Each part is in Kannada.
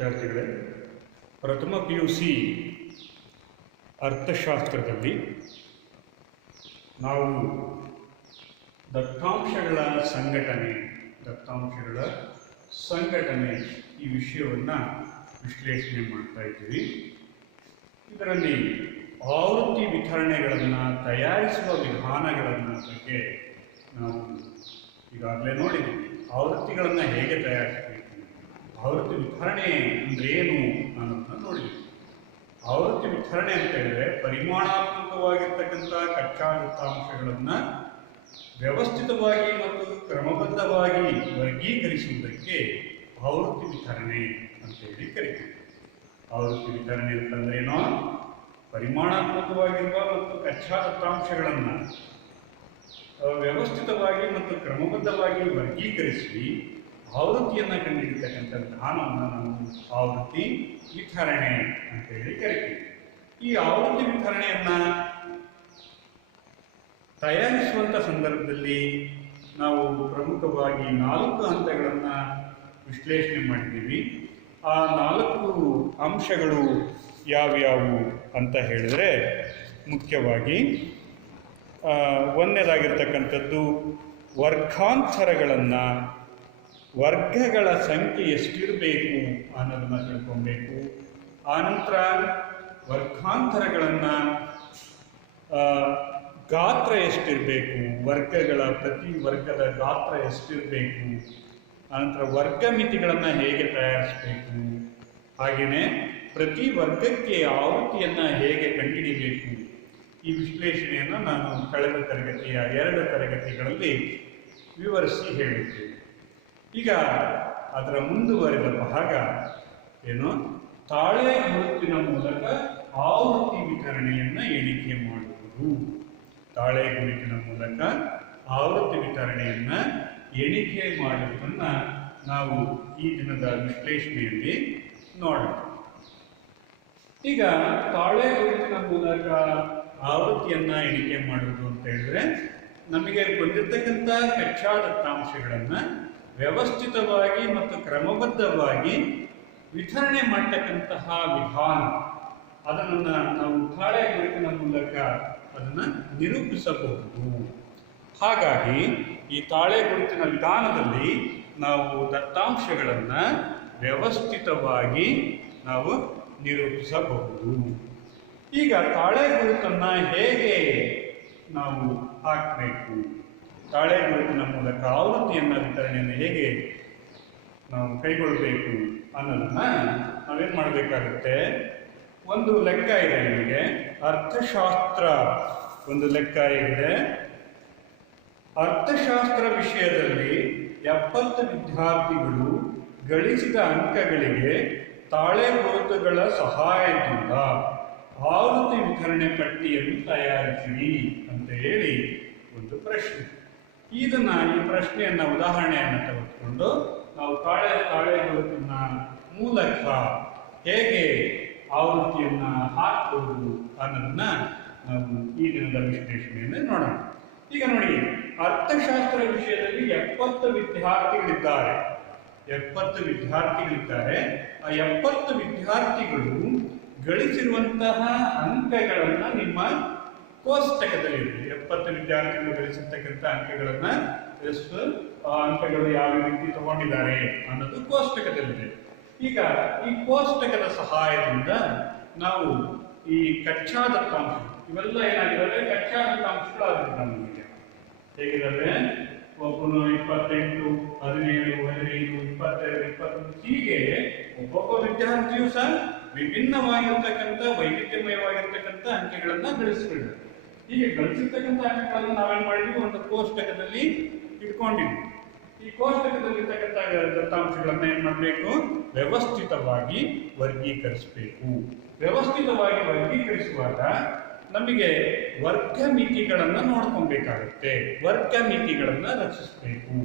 ವಿದ್ಯಾರ್ಥಿಗಳೇ, ಪ್ರಥಮ PUC ಅರ್ಥಶಾಸ್ತ್ರದಲ್ಲಿ ನಾವು ದತ್ತಾಂಶಗಳ ಸಂಘಟನೆ ಈ ವಿಷಯವನ್ನು ವಿಶ್ಲೇಷಣೆ ಮಾಡ್ತಾ ಇದ್ದೀವಿ. ಇದರಲ್ಲಿ ಆವೃತ್ತಿ ವಿತರಣೆಗಳನ್ನು ತಯಾರಿಸುವ ವಿಧಾನಗಳನ್ನು ಬಗ್ಗೆ ನಾವು ಈಗಾಗಲೇ ನೋಡಿದ್ದೀವಿ. ಆವೃತ್ತಿಗಳನ್ನು ಹೇಗೆ ತಯಾರಿಸಬೇಕು, ಆವೃತ್ತಿ ವಿತರಣೆ ಅಂದರೆ ಏನು ಅನ್ನೋದನ್ನು ನೋಡಿದ್ದೀವಿ. ಆವೃತ್ತಿ ವಿತರಣೆ ಅಂತ ಹೇಳಿದ್ರೆ ಪರಿಮಾಣಾತ್ಮಕವಾಗಿರ್ತಕ್ಕಂಥ ಕಚ್ಚಾ ದತ್ತಾಂಶಗಳನ್ನು ವ್ಯವಸ್ಥಿತವಾಗಿ ಮತ್ತು ಕ್ರಮಬದ್ಧವಾಗಿ ವರ್ಗೀಕರಿಸುವುದಕ್ಕೆ ಆವೃತ್ತಿ ವಿತರಣೆ ಅಂತ ಹೇಳಿ ಕರೀತೀವಿ. ಆವೃತ್ತಿ ವಿತರಣೆ ಅಂತಂದ್ರೇನೋ ಪರಿಮಾಣಾತ್ಮಕವಾಗಿರುವ ಮತ್ತು ಕಚ್ಚಾ ದತ್ತಾಂಶಗಳನ್ನು ವ್ಯವಸ್ಥಿತವಾಗಿ ಮತ್ತು ಕ್ರಮಬದ್ಧವಾಗಿ ವರ್ಗೀಕರಿಸಿ ಆವೃತ್ತಿಯನ್ನು ಕಂಡುಹಿಡಿತಕ್ಕಂಥ ವಿಧಾನವನ್ನು ನಾವು ಆವೃತ್ತಿ ವಿತರಣೆ ಅಂತ ಹೇಳಿ ಕರಿತೀವಿ. ಈ ಆವೃತ್ತಿ ವಿತರಣೆಯನ್ನು ತಯಾರಿಸುವಂಥ ಸಂದರ್ಭದಲ್ಲಿ ನಾವು ಪ್ರಮುಖವಾಗಿ 4 ಹಂತಗಳನ್ನು ವಿಶ್ಲೇಷಣೆ ಮಾಡಿದ್ದೀವಿ. ಆ 4 ಅಂಶಗಳು ಯಾವ್ಯಾವು ಅಂತ ಹೇಳಿದ್ರೆ, ಮುಖ್ಯವಾಗಿ ಒಂದನೇದಾಗಿರ್ತಕ್ಕಂಥದ್ದು ವರ್ಗಗಳ ಸಂಖ್ಯೆ ಎಷ್ಟಿರಬೇಕು ಅನ್ನೋದನ್ನು ತಿಳ್ಕೊಬೇಕು. ಆನಂತರ ವರ್ಗಾಂತರಗಳನ್ನು ಗಾತ್ರ ಎಷ್ಟಿರಬೇಕು, ಪ್ರತಿ ವರ್ಗದ ಗಾತ್ರ ಎಷ್ಟಿರಬೇಕು, ಆನಂತರ ವರ್ಗ ಮಿತಿಗಳನ್ನು ಹೇಗೆ ತಯಾರಿಸಬೇಕು, ಹಾಗೆಯೇ ಪ್ರತಿ ವರ್ಗಕ್ಕೆ ಆವೃತ್ತಿಯನ್ನು ಹೇಗೆ ಕಂಡುಹಿಡಿಯಬೇಕು, ಈ ವಿಶ್ಲೇಷಣೆಯನ್ನು ನಾನು ಕಳೆದ ತರಗತಿಯ 2 ತರಗತಿಗಳಲ್ಲಿ ವಿವರಿಸಿ ಹೇಳಿದ್ದೇನೆ. ಈಗ ಅದರ ಮುಂದುವರೆದ ಭಾಗ ಏನು, ತಾಳೆ ಗುರುತಿನ ಮೂಲಕ ಆವೃತ್ತಿ ವಿತರಣೆಯನ್ನು ಎಣಿಕೆ ಮಾಡುವುದು. ತಾಳೆ ಗುರುತಿನ ಮೂಲಕ ಆವೃತ್ತಿ ವಿತರಣೆಯನ್ನು ಎಣಿಕೆ ಮಾಡುವುದನ್ನು ನಾವು ಈ ದಿನದ ವಿಶ್ಲೇಷಣೆಯಲ್ಲಿ ನೋಡೋಣ. ಈಗ ತಾಳೆ ಗುರುತಿನ ಮೂಲಕ ಆವೃತ್ತಿಯನ್ನು ಎಣಿಕೆ ಮಾಡುವುದು ಅಂತ ಹೇಳಿದ್ರೆ, ನಮಗೆ ಬಂದಿರತಕ್ಕಂಥ ಕಚ್ಚಾ ದತ್ತಾಂಶಗಳನ್ನು ವ್ಯವಸ್ಥಿತವಾಗಿ ಮತ್ತು ಕ್ರಮಬದ್ಧವಾಗಿ ವಿತರಣೆ ಮಾಡತಕ್ಕಂತಹ ವಿಧಾನ, ಅದನ್ನು ನಾವು ತಾಳೆ ಗುರುತಿನ ಮೂಲಕ ಅದನ್ನು ನಿರೂಪಿಸಬಹುದು. ಹಾಗಾಗಿ ಈ ತಾಳೆ ಗುರುತಿನ ವಿಧಾನದಲ್ಲಿ ನಾವು ದತ್ತಾಂಶಗಳನ್ನು ವ್ಯವಸ್ಥಿತವಾಗಿ ನಾವು ನಿರೂಪಿಸಬಹುದು. ಈಗ ತಾಳೆ ಗುರುತನ್ನು ಹೇಗೆ ನಾವು ಹಾಕಬೇಕು, ತಾಳೆ ಗುರುತಿನ ಮೂಲಕ ಆವೃತ್ತಿಯನ್ನು ವಿತರಣೆಯನ್ನು ಹೇಗೆ ನಾವು ಕೈಗೊಳ್ಳಬೇಕು ಅನ್ನೋದನ್ನು ನಾವೇನು ಮಾಡಬೇಕಾಗುತ್ತೆ. ಒಂದು ಲೆಕ್ಕ ಇದೆ, ನಿಮಗೆ ಅರ್ಥಶಾಸ್ತ್ರ ಒಂದು ಲೆಕ್ಕ ಇದೆ. ಅರ್ಥಶಾಸ್ತ್ರ ವಿಷಯದಲ್ಲಿ 70 ವಿದ್ಯಾರ್ಥಿಗಳು ಗಳಿಸಿದ ಅಂಕಗಳಿಗೆ ತಾಳೆ ಗುರುತುಗಳ ಸಹಾಯದಿಂದ ಆವೃತ್ತಿ ವಿತರಣೆ ಪಟ್ಟಿಯನ್ನು ತಯಾರಿಸಿರಿ ಅಂತ ಹೇಳಿ ಒಂದು ಪ್ರಶ್ನೆ. ಈ ಪ್ರಶ್ನೆಯನ್ನು ಉದಾಹರಣೆಯನ್ನು ತೆಗೆದುಕೊಂಡು ನಾವು ತಾಳೆ ಗುರುತಿನ ಮೂಲಕ ಹೇಗೆ ಆವೃತ್ತಿಯನ್ನು ಹಾಕಬಹುದು ಅನ್ನೋದನ್ನ ನಾವು ಈ ದಿನದ ವಿಶ್ಲೇಷಣೆಯನ್ನು ನೋಡೋಣ. ಈಗ ನೋಡಿ, ಅರ್ಥಶಾಸ್ತ್ರ ವಿಷಯದಲ್ಲಿ 70 ವಿದ್ಯಾರ್ಥಿಗಳಿದ್ದಾರೆ. ಆ 70 ವಿದ್ಯಾರ್ಥಿಗಳು ಗಳಿಸಿರುವಂತಹ ಅಂಕಗಳನ್ನು ನಿಮ್ಮ ಕೋಷ್ಟಕದಲ್ಲಿದೆ. 70 ವಿದ್ಯಾರ್ಥಿಗಳು ಗಳಿಸಿರ್ತಕ್ಕಂಥ ಅಂಕಗಳನ್ನು ಎಷ್ಟು ಅಂಕಗಳು ಯಾವ ರೀತಿ ತಗೊಂಡಿದ್ದಾರೆ ಅನ್ನೋದು ಕೋಷ್ಟಕದಲ್ಲಿದೆ. ಈಗ ಈ ಕೋಷ್ಟಕದ ಸಹಾಯದಿಂದ ನಾವು ಈ ಕಚ್ಚಾ ದತ್ತಾಂಶ ಇವೆಲ್ಲ ಏನಾಗಿದ್ದಾವೆ, ಕಚ್ಚಾ ದತ್ತಾಂಶಗಳಾಗಿದ್ದಾವೆ. ನಮಗೆ ಹೇಗಿದ್ದಾವೆ, ಒಬ್ಬನು 28, 17, 15, 22, 21 ಹೀಗೆ ಒಬ್ಬೊಬ್ಬ ವಿದ್ಯಾರ್ಥಿಯು ಸಹ ವಿಭಿನ್ನವಾಗಿರ್ತಕ್ಕಂಥ ವೈವಿಧ್ಯಮಯವಾಗಿರ್ತಕ್ಕಂಥ ಅಂಕಗಳನ್ನು ಗಳಿಸಿದ್ದಾರೆ. ಹೀಗೆ ಗಳಿಸಿರ್ತಕ್ಕಂಥ ಅಂಕಗಳನ್ನು ನಾವೇನು ಮಾಡಿದ್ವಿ, ಒಂದು ಕೋಷ್ಟಕದಲ್ಲಿ ಇಟ್ಕೊಂಡಿದ್ವಿ. ಈ ಕೋಷ್ಟಕದಲ್ಲಿರ್ತಕ್ಕಂಥ ದತ್ತಾಂಶಗಳನ್ನು ಏನು ಮಾಡಬೇಕು, ವ್ಯವಸ್ಥಿತವಾಗಿ ವರ್ಗೀಕರಿಸಬೇಕು. ವ್ಯವಸ್ಥಿತವಾಗಿ ವರ್ಗೀಕರಿಸುವಾಗ ನಮಗೆ ವರ್ಗ ಮಿತಿಗಳನ್ನು ನೋಡ್ಕೊಬೇಕಾಗುತ್ತೆ. ವರ್ಗ ಮಿತಿಗಳನ್ನು ರಚಿಸಬೇಕು.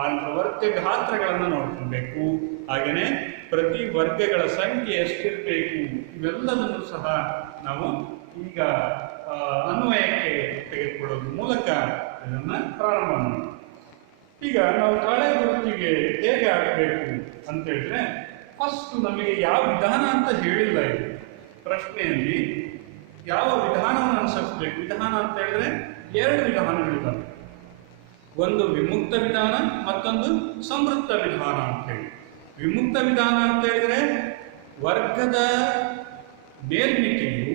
ಆನಂತರ ವರ್ಗ ಗಾತ್ರಗಳನ್ನು ನೋಡ್ಕೊಬೇಕು. ಹಾಗೆಯೇ ಪ್ರತಿ ವರ್ಗಗಳ ಸಂಖ್ಯೆ ಎಷ್ಟಿರಬೇಕು, ಇವೆಲ್ಲದನ್ನು ಸಹ ನಾವು ಈಗ ಅನ್ವಯಕ್ಕೆ ತೆಗೆದುಕೊಳ್ಳೋದ್ರ ಮೂಲಕ ಇದನ್ನು ಪ್ರಾರಂಭ ಮಾಡೋಣ. ಈಗ ನಾವು ತಾಳೆ ಗುರುತಿಗೆ ಹೇಗೆ ಆಗಬೇಕು ಅಂತ ಹೇಳಿದ್ರೆ, ಫಸ್ಟ್ ನಮಗೆ ಯಾವ ವಿಧಾನ ಅಂತ ಹೇಳಿಲ್ಲ ಇದು ಪ್ರಶ್ನೆಯಲ್ಲಿ. ಯಾವ ವಿಧಾನವನ್ನು ಅನುಸರಿಸಬೇಕು? ವಿಧಾನ ಅಂತ ಹೇಳಿದ್ರೆ ಎರಡು ವಿಧಾನಗಳಿದ್ದಾವೆ. ಒಂದು ವಿಮುಕ್ತ ವಿಧಾನ, ಮತ್ತೊಂದು ಸಂವೃತ್ತ ವಿಧಾನ ಅಂತ ಹೇಳಿ. ವಿಮುಕ್ತ ವಿಧಾನ ಅಂತ ಹೇಳಿದ್ರೆ ವರ್ಗದ ಮೇಲ್ಮಿತಿಯು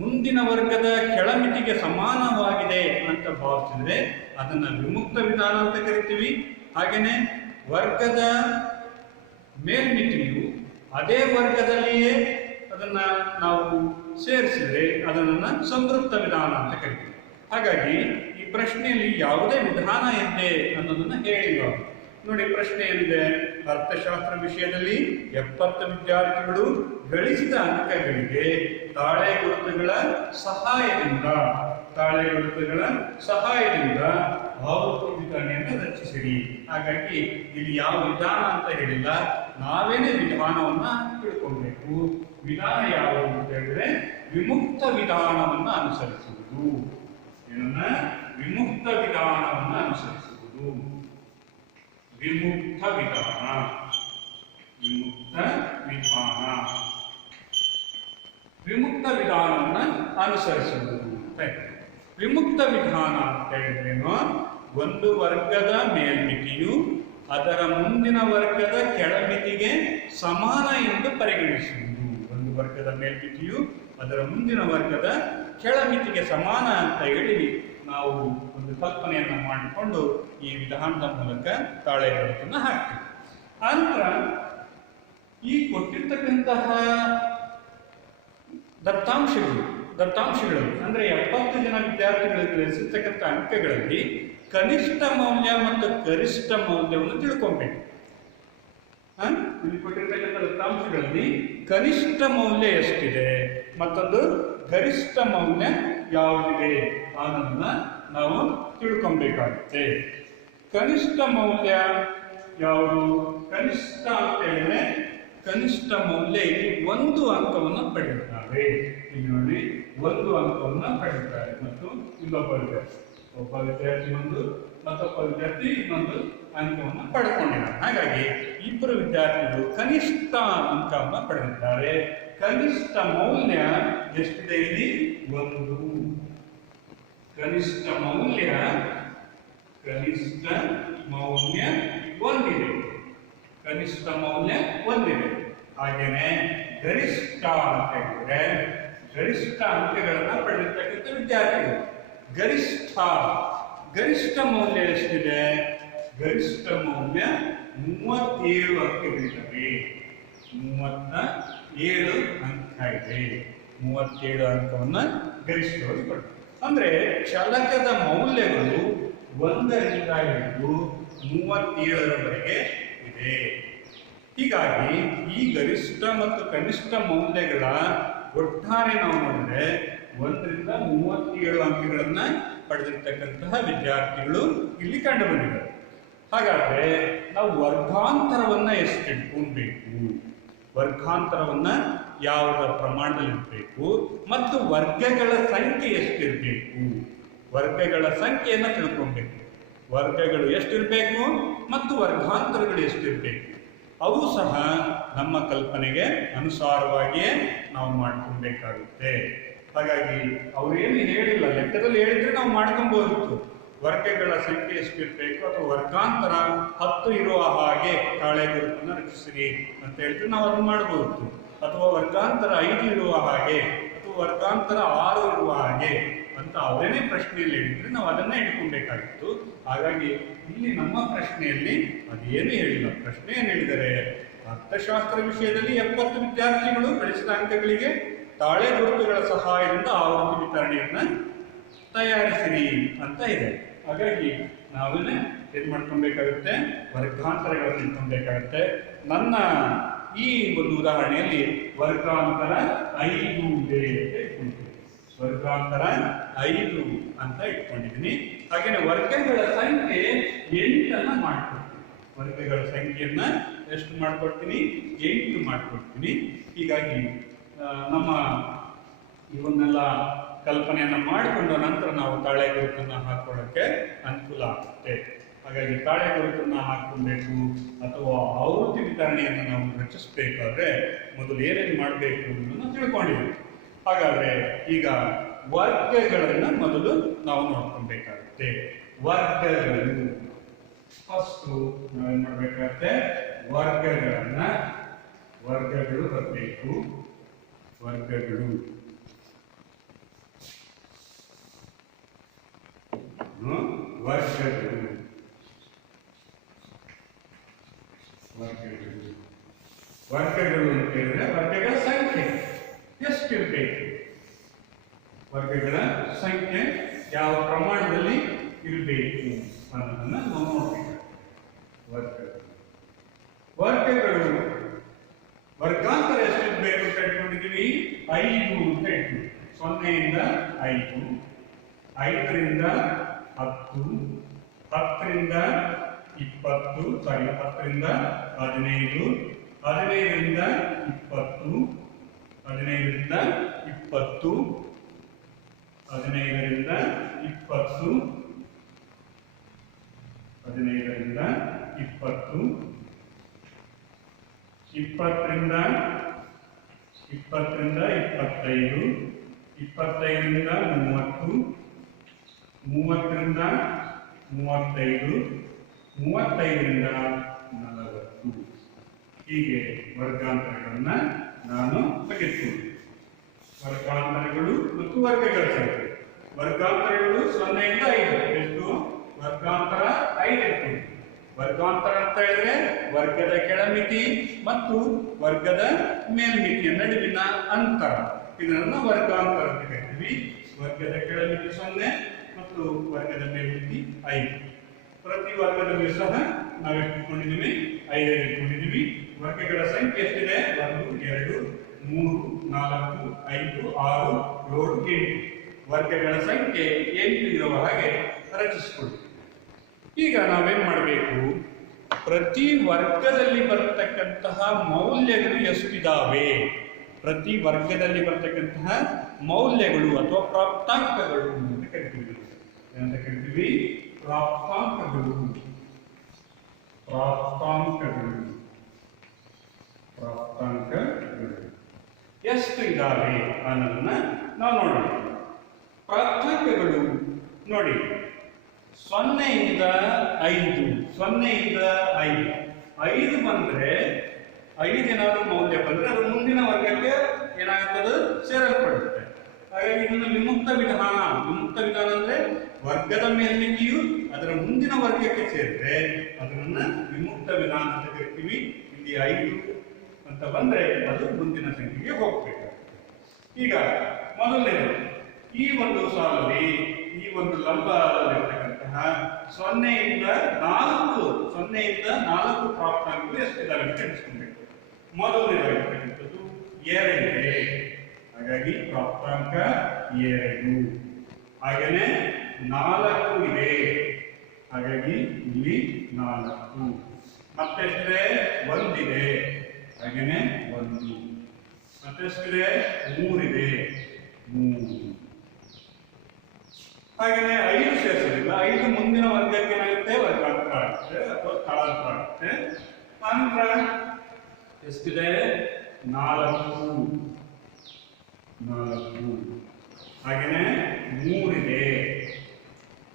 ಮುಂದಿನ ವರ್ಗದ ಕೆಳಮಿತಿಗೆ ಸಮಾನವಾಗಿದೆ ಅಂತ ಭಾವಿಸಿದ್ರೆ ಅದನ್ನ ವಿಮುಕ್ತ ವಿಧಾನ ಅಂತ ಕರಿತೀವಿ. ಹಾಗೇನೆ ವರ್ಗದ ಮೇಲ್ಮಿತಿಯು ಅದೇ ವರ್ಗದಲ್ಲಿಯೇ ಅದನ್ನ ನಾವು ಸೇರಿಸಿದ್ರೆ ಅದನ್ನ ಸಂವೃತ್ತ ವಿಧಾನ ಅಂತ ಕರಿತೀವಿ. ಹಾಗಾಗಿ ಈ ಪ್ರಶ್ನೆಯಲ್ಲಿ ಯಾವುದೇ ವಿಧಾನ ಇದೆ ಅನ್ನೋದನ್ನ ಹೇಳಿಲ್ಲ. ನೋಡಿ, ಪ್ರಶ್ನೆ ಏನಿದೆ? ಅರ್ಥಶಾಸ್ತ್ರ ವಿಷಯದಲ್ಲಿ 70 ವಿದ್ಯಾರ್ಥಿಗಳು ಗಳಿಸಿದ ಅಂಕಗಳಿಗೆ ತಾಳೆ ಗುರುತುಗಳ ಸಹಾಯದಿಂದ ಆವೃತ್ತಿ ವಿತರಣೆಯನ್ನು ರಚಿಸಿರಿ. ಹಾಗಾಗಿ ಇಲ್ಲಿ ಯಾವ ವಿಧಾನ ಅಂತ ಹೇಳಿಲ್ಲ, ನಾವೇನೇ ವಿಧಾನವನ್ನ ತಿಳ್ಕೊಳ್ಬೇಕು. ವಿಧಾನ ಯಾವುದು ಅಂತ ಹೇಳಿದ್ರೆ ವಿಮುಕ್ತ ವಿಧಾನವನ್ನ ಅನುಸರಿಸುವುದು. ಏನನ್ನ? ವಿಮುಕ್ತ ವಿಧಾನವನ್ನ ಅನುಸರಿಸುವುದು. ವಿಮುಕ್ತ ವಿಧಾನ ವಿಮುಕ್ತ ವಿಧಾನವನ್ನ ಅನುಸರಿಸುವುದು. ವಿಮುಕ್ತ ವಿಧಾನ ಅಂತ ಹೇಳಿದ್ರೇನು? ಒಂದು ವರ್ಗದ ಮೇಲ್ಮಿತಿಯು ಅದರ ಮುಂದಿನ ವರ್ಗದ ಕೆಳಮಿತಿಗೆ ಸಮಾನ ಎಂದು ಪರಿಗಣಿಸುವುದು. ಒಂದು ವರ್ಗದ ಮೇಲ್ಮಿತಿಯು ಅದರ ಮುಂದಿನ ವರ್ಗದ ಕೆಳಮಿತಿಗೆ ಸಮಾನ ಅಂತ ಹೇಳಿ ನಾವು ಒಂದು ಕಲ್ಪನೆಯನ್ನು ಮಾಡಿಕೊಂಡು ಈ ವಿಧಾನದ ಮೂಲಕ ತಾಳೆ ಗುರುತನ್ನು ಹಾಕ್ತೀವಿ. ಆನಂತರ ಈ ಕೊಟ್ಟಿರ್ತಕ್ಕಂತಹ ದತ್ತಾಂಶಗಳು ಅಂದ್ರೆ 70 ಜನ ವಿದ್ಯಾರ್ಥಿಗಳಿಗೆ ಗಳಿಸಿರ್ತಕ್ಕಂಥ ಅಂಕಗಳಲ್ಲಿ ಕನಿಷ್ಠ ಮೌಲ್ಯ ಮತ್ತು ಗರಿಷ್ಠ ಮೌಲ್ಯವನ್ನು ತಿಳ್ಕೊಬೇಕು. ಇಲ್ಲಿ ಕೊಟ್ಟಿರ್ತಕ್ಕಂಥ ದತ್ತಾಂಶಗಳಲ್ಲಿ ಕನಿಷ್ಠ ಮೌಲ್ಯ ಎಷ್ಟಿದೆ, ಮತ್ತೊಂದು ಗರಿಷ್ಠ ಮೌಲ್ಯ ಯಾವುದಿದೆ ಅನ್ನೋದನ್ನ ನಾವು ತಿಳ್ಕೊಬೇಕಾಗುತ್ತೆ. ಕನಿಷ್ಠ ಮೌಲ್ಯ ಯಾವುದು? ಕನಿಷ್ಠ ಅಂತ ಹೇಳಿದ್ರೆ ಕನಿಷ್ಠ ಮೌಲ್ಯ ಇಲ್ಲಿ 1 ಅಂಕವನ್ನು ಪಡೆಯುತ್ತಾರೆ. ಇಲ್ಲಿ ನೋಡಿ, 1 ಅಂಕವನ್ನು ಪಡೆಯುತ್ತಾರೆ ಮತ್ತು ಇನ್ನೊಬ್ಬ ವಿದ್ಯಾರ್ಥಿ ಒಂದು, ಮತ್ತೊಬ್ಬ ವಿದ್ಯಾರ್ಥಿ ಇನ್ನೊಂದು ಅಂಕವನ್ನು ಪಡ್ಕೊಂಡಿದ್ದಾರೆ. ಹಾಗಾಗಿ ಇಬ್ಬರು ವಿದ್ಯಾರ್ಥಿಗಳು ಕನಿಷ್ಠ ಅಂಕವನ್ನು ಪಡೆದಿದ್ದಾರೆ. ಕನಿಷ್ಠ ಮೌಲ್ಯ ಎಷ್ಟಿದೆ ಇಲ್ಲಿ? 1. ಕನಿಷ್ಠ ಮೌಲ್ಯ 1 ಇದೆ. ಕನಿಷ್ಠ ಮೌಲ್ಯ 1 ಇದೆ. ಹಾಗೇನೆ ಗರಿಷ್ಠ ಅಂತ ಹೇಳಿದ್ರೆ ಗರಿಷ್ಠ ಅಂಕಗಳನ್ನ ಪಡೆದಿರ್ತಕ್ಕಂಥ ವಿದ್ಯಾರ್ಥಿಗಳು. ಗರಿಷ್ಠ ಮೌಲ್ಯ ಎಷ್ಟಿದೆ? ಗರಿಷ್ಠ ಮೌಲ್ಯ 37 ಅಂಕಗಳಿವೆ. 37 ಅಂಕ ಇದೆ. 37 ಅಂಕವನ್ನ ಗರಿಷ್ಠವಾಗಿ ಪಡೆದ. ಅಂದ್ರೆ ಚಲಕದ ಮೌಲ್ಯಗಳು 1ರಿಂದ ಹಿಡಿದು 37ರವರೆಗೆ ಇದೆ. ಹೀಗಾಗಿ ಈ ಗರಿಷ್ಠ ಮತ್ತು ಕನಿಷ್ಠ ಮೌಲ್ಯಗಳ ಒಟ್ಟಾರೆ ನಾವು ನೋಡಿದ್ರೆ 1ರಿಂದ 37 ಅಂಕಗಳನ್ನ ಪಡೆದಿರ್ತಕ್ಕಂತಹ ವಿದ್ಯಾರ್ಥಿಗಳು ಇಲ್ಲಿ ಕಂಡು ಬಂದಿದ್ದಾರೆ. ಹಾಗಾದ್ರೆ ನಾವು ವರ್ಗಾಂತರವನ್ನ ಎಷ್ಟು ಇಟ್ಕೊಳ್ಬೇಕು, ವರ್ಗಾಂತರವನ್ನ ಯಾವುದರ ಪ್ರಮಾಣದಲ್ಲಿ ಇರಬೇಕು ಮತ್ತು ವರ್ಗಗಳ ಸಂಖ್ಯೆ ಎಷ್ಟಿರಬೇಕು, ವರ್ಗಗಳ ಸಂಖ್ಯೆಯನ್ನ ತಿಳ್ಕೊಬೇಕು. ವರ್ಗಗಳು ಎಷ್ಟಿರಬೇಕು ಮತ್ತು ವರ್ಗಾಂತರಗಳು ಎಷ್ಟಿರಬೇಕು ಅವು ಸಹ ನಮ್ಮ ಕಲ್ಪನೆಗೆ ಅನುಸಾರವಾಗಿಯೇ ನಾವು ಮಾಡ್ಕೊಬೇಕಾಗುತ್ತೆ. ಹಾಗಾಗಿ ಅವ್ರೇನು ಹೇಳಿಲ್ಲ, ಲೆಕ್ಕದಲ್ಲಿ ಹೇಳಿದ್ರೆ ನಾವು ಮಾಡ್ಕೊಬೋದಿತ್ತು. ವರ್ಗಗಳ ಸಂಖ್ಯೆ ಎಷ್ಟಿರಬೇಕು ಅಥವಾ ವರ್ಗಾಂತರ 10 ಇರುವ ಹಾಗೆ ತಾಳೆ ಗುರುತನ್ನು ರಚಿಸಿರಿ ಅಂತ ಹೇಳಿದ್ರೆ ನಾವು ಅದನ್ನು ಮಾಡಬಹುದು. ಅಥವಾ ವರ್ಗಾಂತರ 5 ಇರುವ ಹಾಗೆ ಅಥವಾ ವರ್ಗಾಂತರ 6 ಇರುವ ಹಾಗೆ ಅಂತ ಅವರೇನೇ ಪ್ರಶ್ನೆಯಲ್ಲಿ ಹೇಳಿದ್ರೆ ನಾವು ಅದನ್ನೇ ಇಟ್ಕೊಬೇಕಾಗಿತ್ತು. ಹಾಗಾಗಿ ಇಲ್ಲಿ ನಮ್ಮ ಪ್ರಶ್ನೆಯಲ್ಲಿ ಅದೇನು ಹೇಳಿಲ್ಲ. ಪ್ರಶ್ನೆ ಏನು ಹೇಳಿದರೆ, ಅರ್ಥಶಾಸ್ತ್ರ ವಿಷಯದಲ್ಲಿ 70 ವಿದ್ಯಾರ್ಥಿಗಳು ಗಳಿಸಿದ ಅಂಕಗಳಿಗೆ ತಾಳೆ ಗುರುತುಗಳ ಸಹಾಯದಿಂದ ಆವೃತ್ತಿ ವಿತರಣೆಯನ್ನ ತಯಾರಿಸಿರಿ ಅಂತ ಇದೆ. ಹಾಗಾಗಿ ನಾವೇನೆ ಏನ್ ಮಾಡ್ಕೊಬೇಕಾಗುತ್ತೆ, ವರ್ಗಾಂತರಗಳನ್ನು ಇಟ್ಕೊಬೇಕಾಗುತ್ತೆ. ನನ್ನ ಈ ಒಂದು ಉದಾಹರಣೆಯಲ್ಲಿ ವರ್ಗಾಂತರ 5 ಇದೆ ಅಂತ ಇಟ್ಕೊಂಡಿದ್ದೀನಿ. ವರ್ಗಾಂತರ 5 ಅಂತ ಇಟ್ಕೊಂಡಿದ್ದೀನಿ. ಹಾಗೇನೆ ವರ್ಗಗಳ ಸಂಖ್ಯೆ 8 ಮಾಡ್ಕೊಡ್ತೀನಿ. ವರ್ಗಗಳ ಸಂಖ್ಯೆಯನ್ನ ಎಷ್ಟು ಮಾಡ್ಕೊಡ್ತೀನಿ? 8 ಮಾಡ್ಕೊಡ್ತೀನಿ. ಹೀಗಾಗಿ ನಮ್ಮ ಇವನ್ನೆಲ್ಲ ಕಲ್ಪನೆಯನ್ನ ಮಾಡಿಕೊಂಡು ನಂತರ ನಾವು ತಾಳೆ ಗುರುತನ್ನು ಹಾಕೊಳ್ಳೋಕ್ಕೆ ಅನುಕೂಲ ಆಗುತ್ತೆ. ಹಾಗಾಗಿ ತಾಳೆ ಗುರುತನ್ನ ಹಾಕಬೇಕು ಅಥವಾ ಆವೃತ್ತಿ ವಿತರಣೆಯನ್ನು ನಾವು ರಚಿಸಬೇಕಾದ್ರೆ ಮೊದಲು ಏನೇನು ಮಾಡಬೇಕು ಅನ್ನೋದನ್ನು ತಿಳ್ಕೊಂಡಿದ್ದೀವಿ. ಹಾಗಾದ್ರೆ ಈಗ ವರ್ಗಗಳನ್ನು ಮೊದಲು ನಾವು ನೋಡ್ಕೊಬೇಕಾಗುತ್ತೆ. ವರ್ಗಗಳು ಫಸ್ಟು ನಾವೇನ್ ಮಾಡಬೇಕಾಗುತ್ತೆ, ವರ್ಗಗಳು ಬರಬೇಕು. ವರ್ಗಗಳು ವರ್ಗಗಳು ಅಂತ ಹೇಳಿದ್ರೆ ವರ್ಗಗಳ ಸಂಖ್ಯೆ ಎಷ್ಟಿರಬೇಕು, ವರ್ಗಗಳ ಸಂಖ್ಯೆ ಯಾವ ಪ್ರಮಾಣದಲ್ಲಿ ಇರಬೇಕು ಅನ್ನೋದನ್ನ ನಾವು ನೋಡ್ಬೇಕು. ವರ್ಗಗಳು ವರ್ಗಾಂತರ ಎಷ್ಟಿರಬೇಕು ಅಂತ ಇಟ್ಕೊಂಡಿದ್ದೀವಿ, 5 ಅಂತ ಇಟ್ಕೊಂಡು 0ಯಿಂದ 5, 5ರಿಂದ 10, 10ರಿಂದ 20, 10ರಿಂದ 15, 15ರಿಂದ 20, 15ರಿಂದ 20, 15ರಿಂದ 20, 15ರಿಂದ 20, 20ರಿಂದ 25, 25ರಿಂದ 30, 30ರಿಂದ 35, 35ರಿಂದ 40. ಹೀಗೆ ವರ್ಗಾಂತರಗಳನ್ನ ನಾನು ತೆಗೆದುಕೊಂಡು ವರ್ಗಾಂತರಗಳು ಮತ್ತು ವರ್ಗಗಳ ಸಂಖ್ಯೆ. ವರ್ಗಾಂತರಗಳು 0ಯಿಂದ 5 ಎಷ್ಟು, ವರ್ಗಾಂತರ 5 ಇಟ್ಕೊಂಡು. ವರ್ಗಾಂತರ ಅಂತ ಹೇಳಿದ್ರೆ ವರ್ಗದ ಕೆಳಮಿತಿ ಮತ್ತು ವರ್ಗದ ಮೇಲ್ಮಿತಿಯ ನಡುವಿನ ಅಂತರ, ಇದನ್ನ ವರ್ಗಾಂತರ ಅಂತ ಕರಿತೀವಿ. ವರ್ಗದ ಕೆಳಮಿತಿ 0 ಮತ್ತು ವರ್ಗದ ಮೇಲ್ಮಿತಿ 5. ಪ್ರತಿ ವರ್ಗದಲ್ಲೂ ಸಹ ನಾವು ಇಟ್ಕೊಂಡಿದ್ದೀವಿ 5 ಇಟ್ಕೊಂಡಿದ್ದೀವಿ. ವರ್ಗಗಳ ಸಂಖ್ಯೆ ಎಷ್ಟಿದೆ, 1, 2, 3, 4, 5, 6, 7, 8. ವರ್ಗಗಳ ಸಂಖ್ಯೆ 8 ಇರುವ ಹಾಗೆ ರಚಿಸಿಕೊಳ್ಳಿ. ಈಗ ನಾವೇನ್ ಮಾಡಬೇಕು, ಪ್ರತಿ ವರ್ಗದಲ್ಲಿ ಬರ್ತಕ್ಕಂತಹ ಮೌಲ್ಯಗಳು ಎಷ್ಟಿದಾವೆ, ಪ್ರತಿ ವರ್ಗದಲ್ಲಿ ಬರ್ತಕ್ಕಂತಹ ಮೌಲ್ಯಗಳು ಅಥವಾ ಪ್ರಾಪ್ತಾಂಕಗಳು ಅಂತ ಕರಿತೀವಿ. ಏನಂತ ಕರಿತೀವಿ, ಪ್ರಾಪ್ತಾಂಕಗಳು. ಎಷ್ಟು ಇದಾವೆ ಅನ್ನೋದನ್ನ ನಾವು ನೋಡೋಣ. ಪ್ರಾಪ್ತಾಂಕಗಳು ನೋಡಿ, 0ಯಿಂದ 5, 0ಯಿಂದ 5, 5 ಬಂದ್ರೆ 5 ಏನಾದ್ರು ಮೌಲ್ಯ ಬಂದ್ರೆ ಅದು ಮುಂದಿನ ವರ್ಗಕ್ಕೆ ಏನಾಗುತ್ತದೆ, ಸೇರಲ್ಪಡುತ್ತೆ. ಹಾಗಾಗಿ ಇದನ್ನು ವಿಮುಕ್ತ ವಿಧಾನ. ವಿಮುಕ್ತ ವಿಧಾನ ಅಂದ್ರೆ ವರ್ಗದ ಮೇಲ್ಮಿತಿಯು ಅದರ ಮುಂದಿನ ವರ್ಗಕ್ಕೆ ಸೇರಿದ್ರೆ ಅದನ್ನ ವಿಮುಕ್ತ ವಿಧಾನ ಅಂತ ಕರಿತೀವಿ. ಇಲ್ಲಿ 5 ಅಂತ ಬಂದ್ರೆ ಅದು ಮುಂದಿನ ಸಂಖ್ಯೆಗೆ ಹೋಗ್ಬೇಕು. ಈಗ ಮೊದಲನೇದು, ಈ ಒಂದು ಸಾಲಲ್ಲಿ ಈ ಒಂದು ಲಂಬದಲ್ಲಿರ್ತಕ್ಕಂತಹ 0ಯಿಂದ 4 ಪ್ರಾಪ್ತಾಂಕಗಳು ಎಷ್ಟಿದ್ದಾವೆ ಅಂತ ಎಣಿಸ್ಕೊಬೇಕು. ಮೊದಲನೇದಾಗಿರ್ತಕ್ಕಂಥದ್ದು 2 ಇದೆ, ಹಾಗಾಗಿ ಪ್ರಾಪ್ತಾಂಕ 2. ಹಾಗೇನೆ 4 ಇದೆ, ಹಾಗಾಗಿ ಇಲ್ಲಿ 4. ಮತ್ತೆಷ್ಟಿದೆ, 1 ಇದೆ, ಹಾಗೇನೆ 1. ಮತ್ತೆಷ್ಟಿದೆ, 3 ಇದೆ, 3. ಹಾಗೇನೆ 5 ಸೇರಿಸೋದಿಲ್ಲ. 5 ಮುಂದಿನ ವರ್ಗಕ್ಕೆ ಏನಾಗುತ್ತೆ, ವರ್ಗಾಂತರ ಆಗುತ್ತೆ ಅಥವಾ ಸ್ಥಳಾಂತರ ಆಗುತ್ತೆ. ನಂತರ ಎಷ್ಟಿದೆ, 4. ಹಾಗೇನೆ 3 ಇದೆ,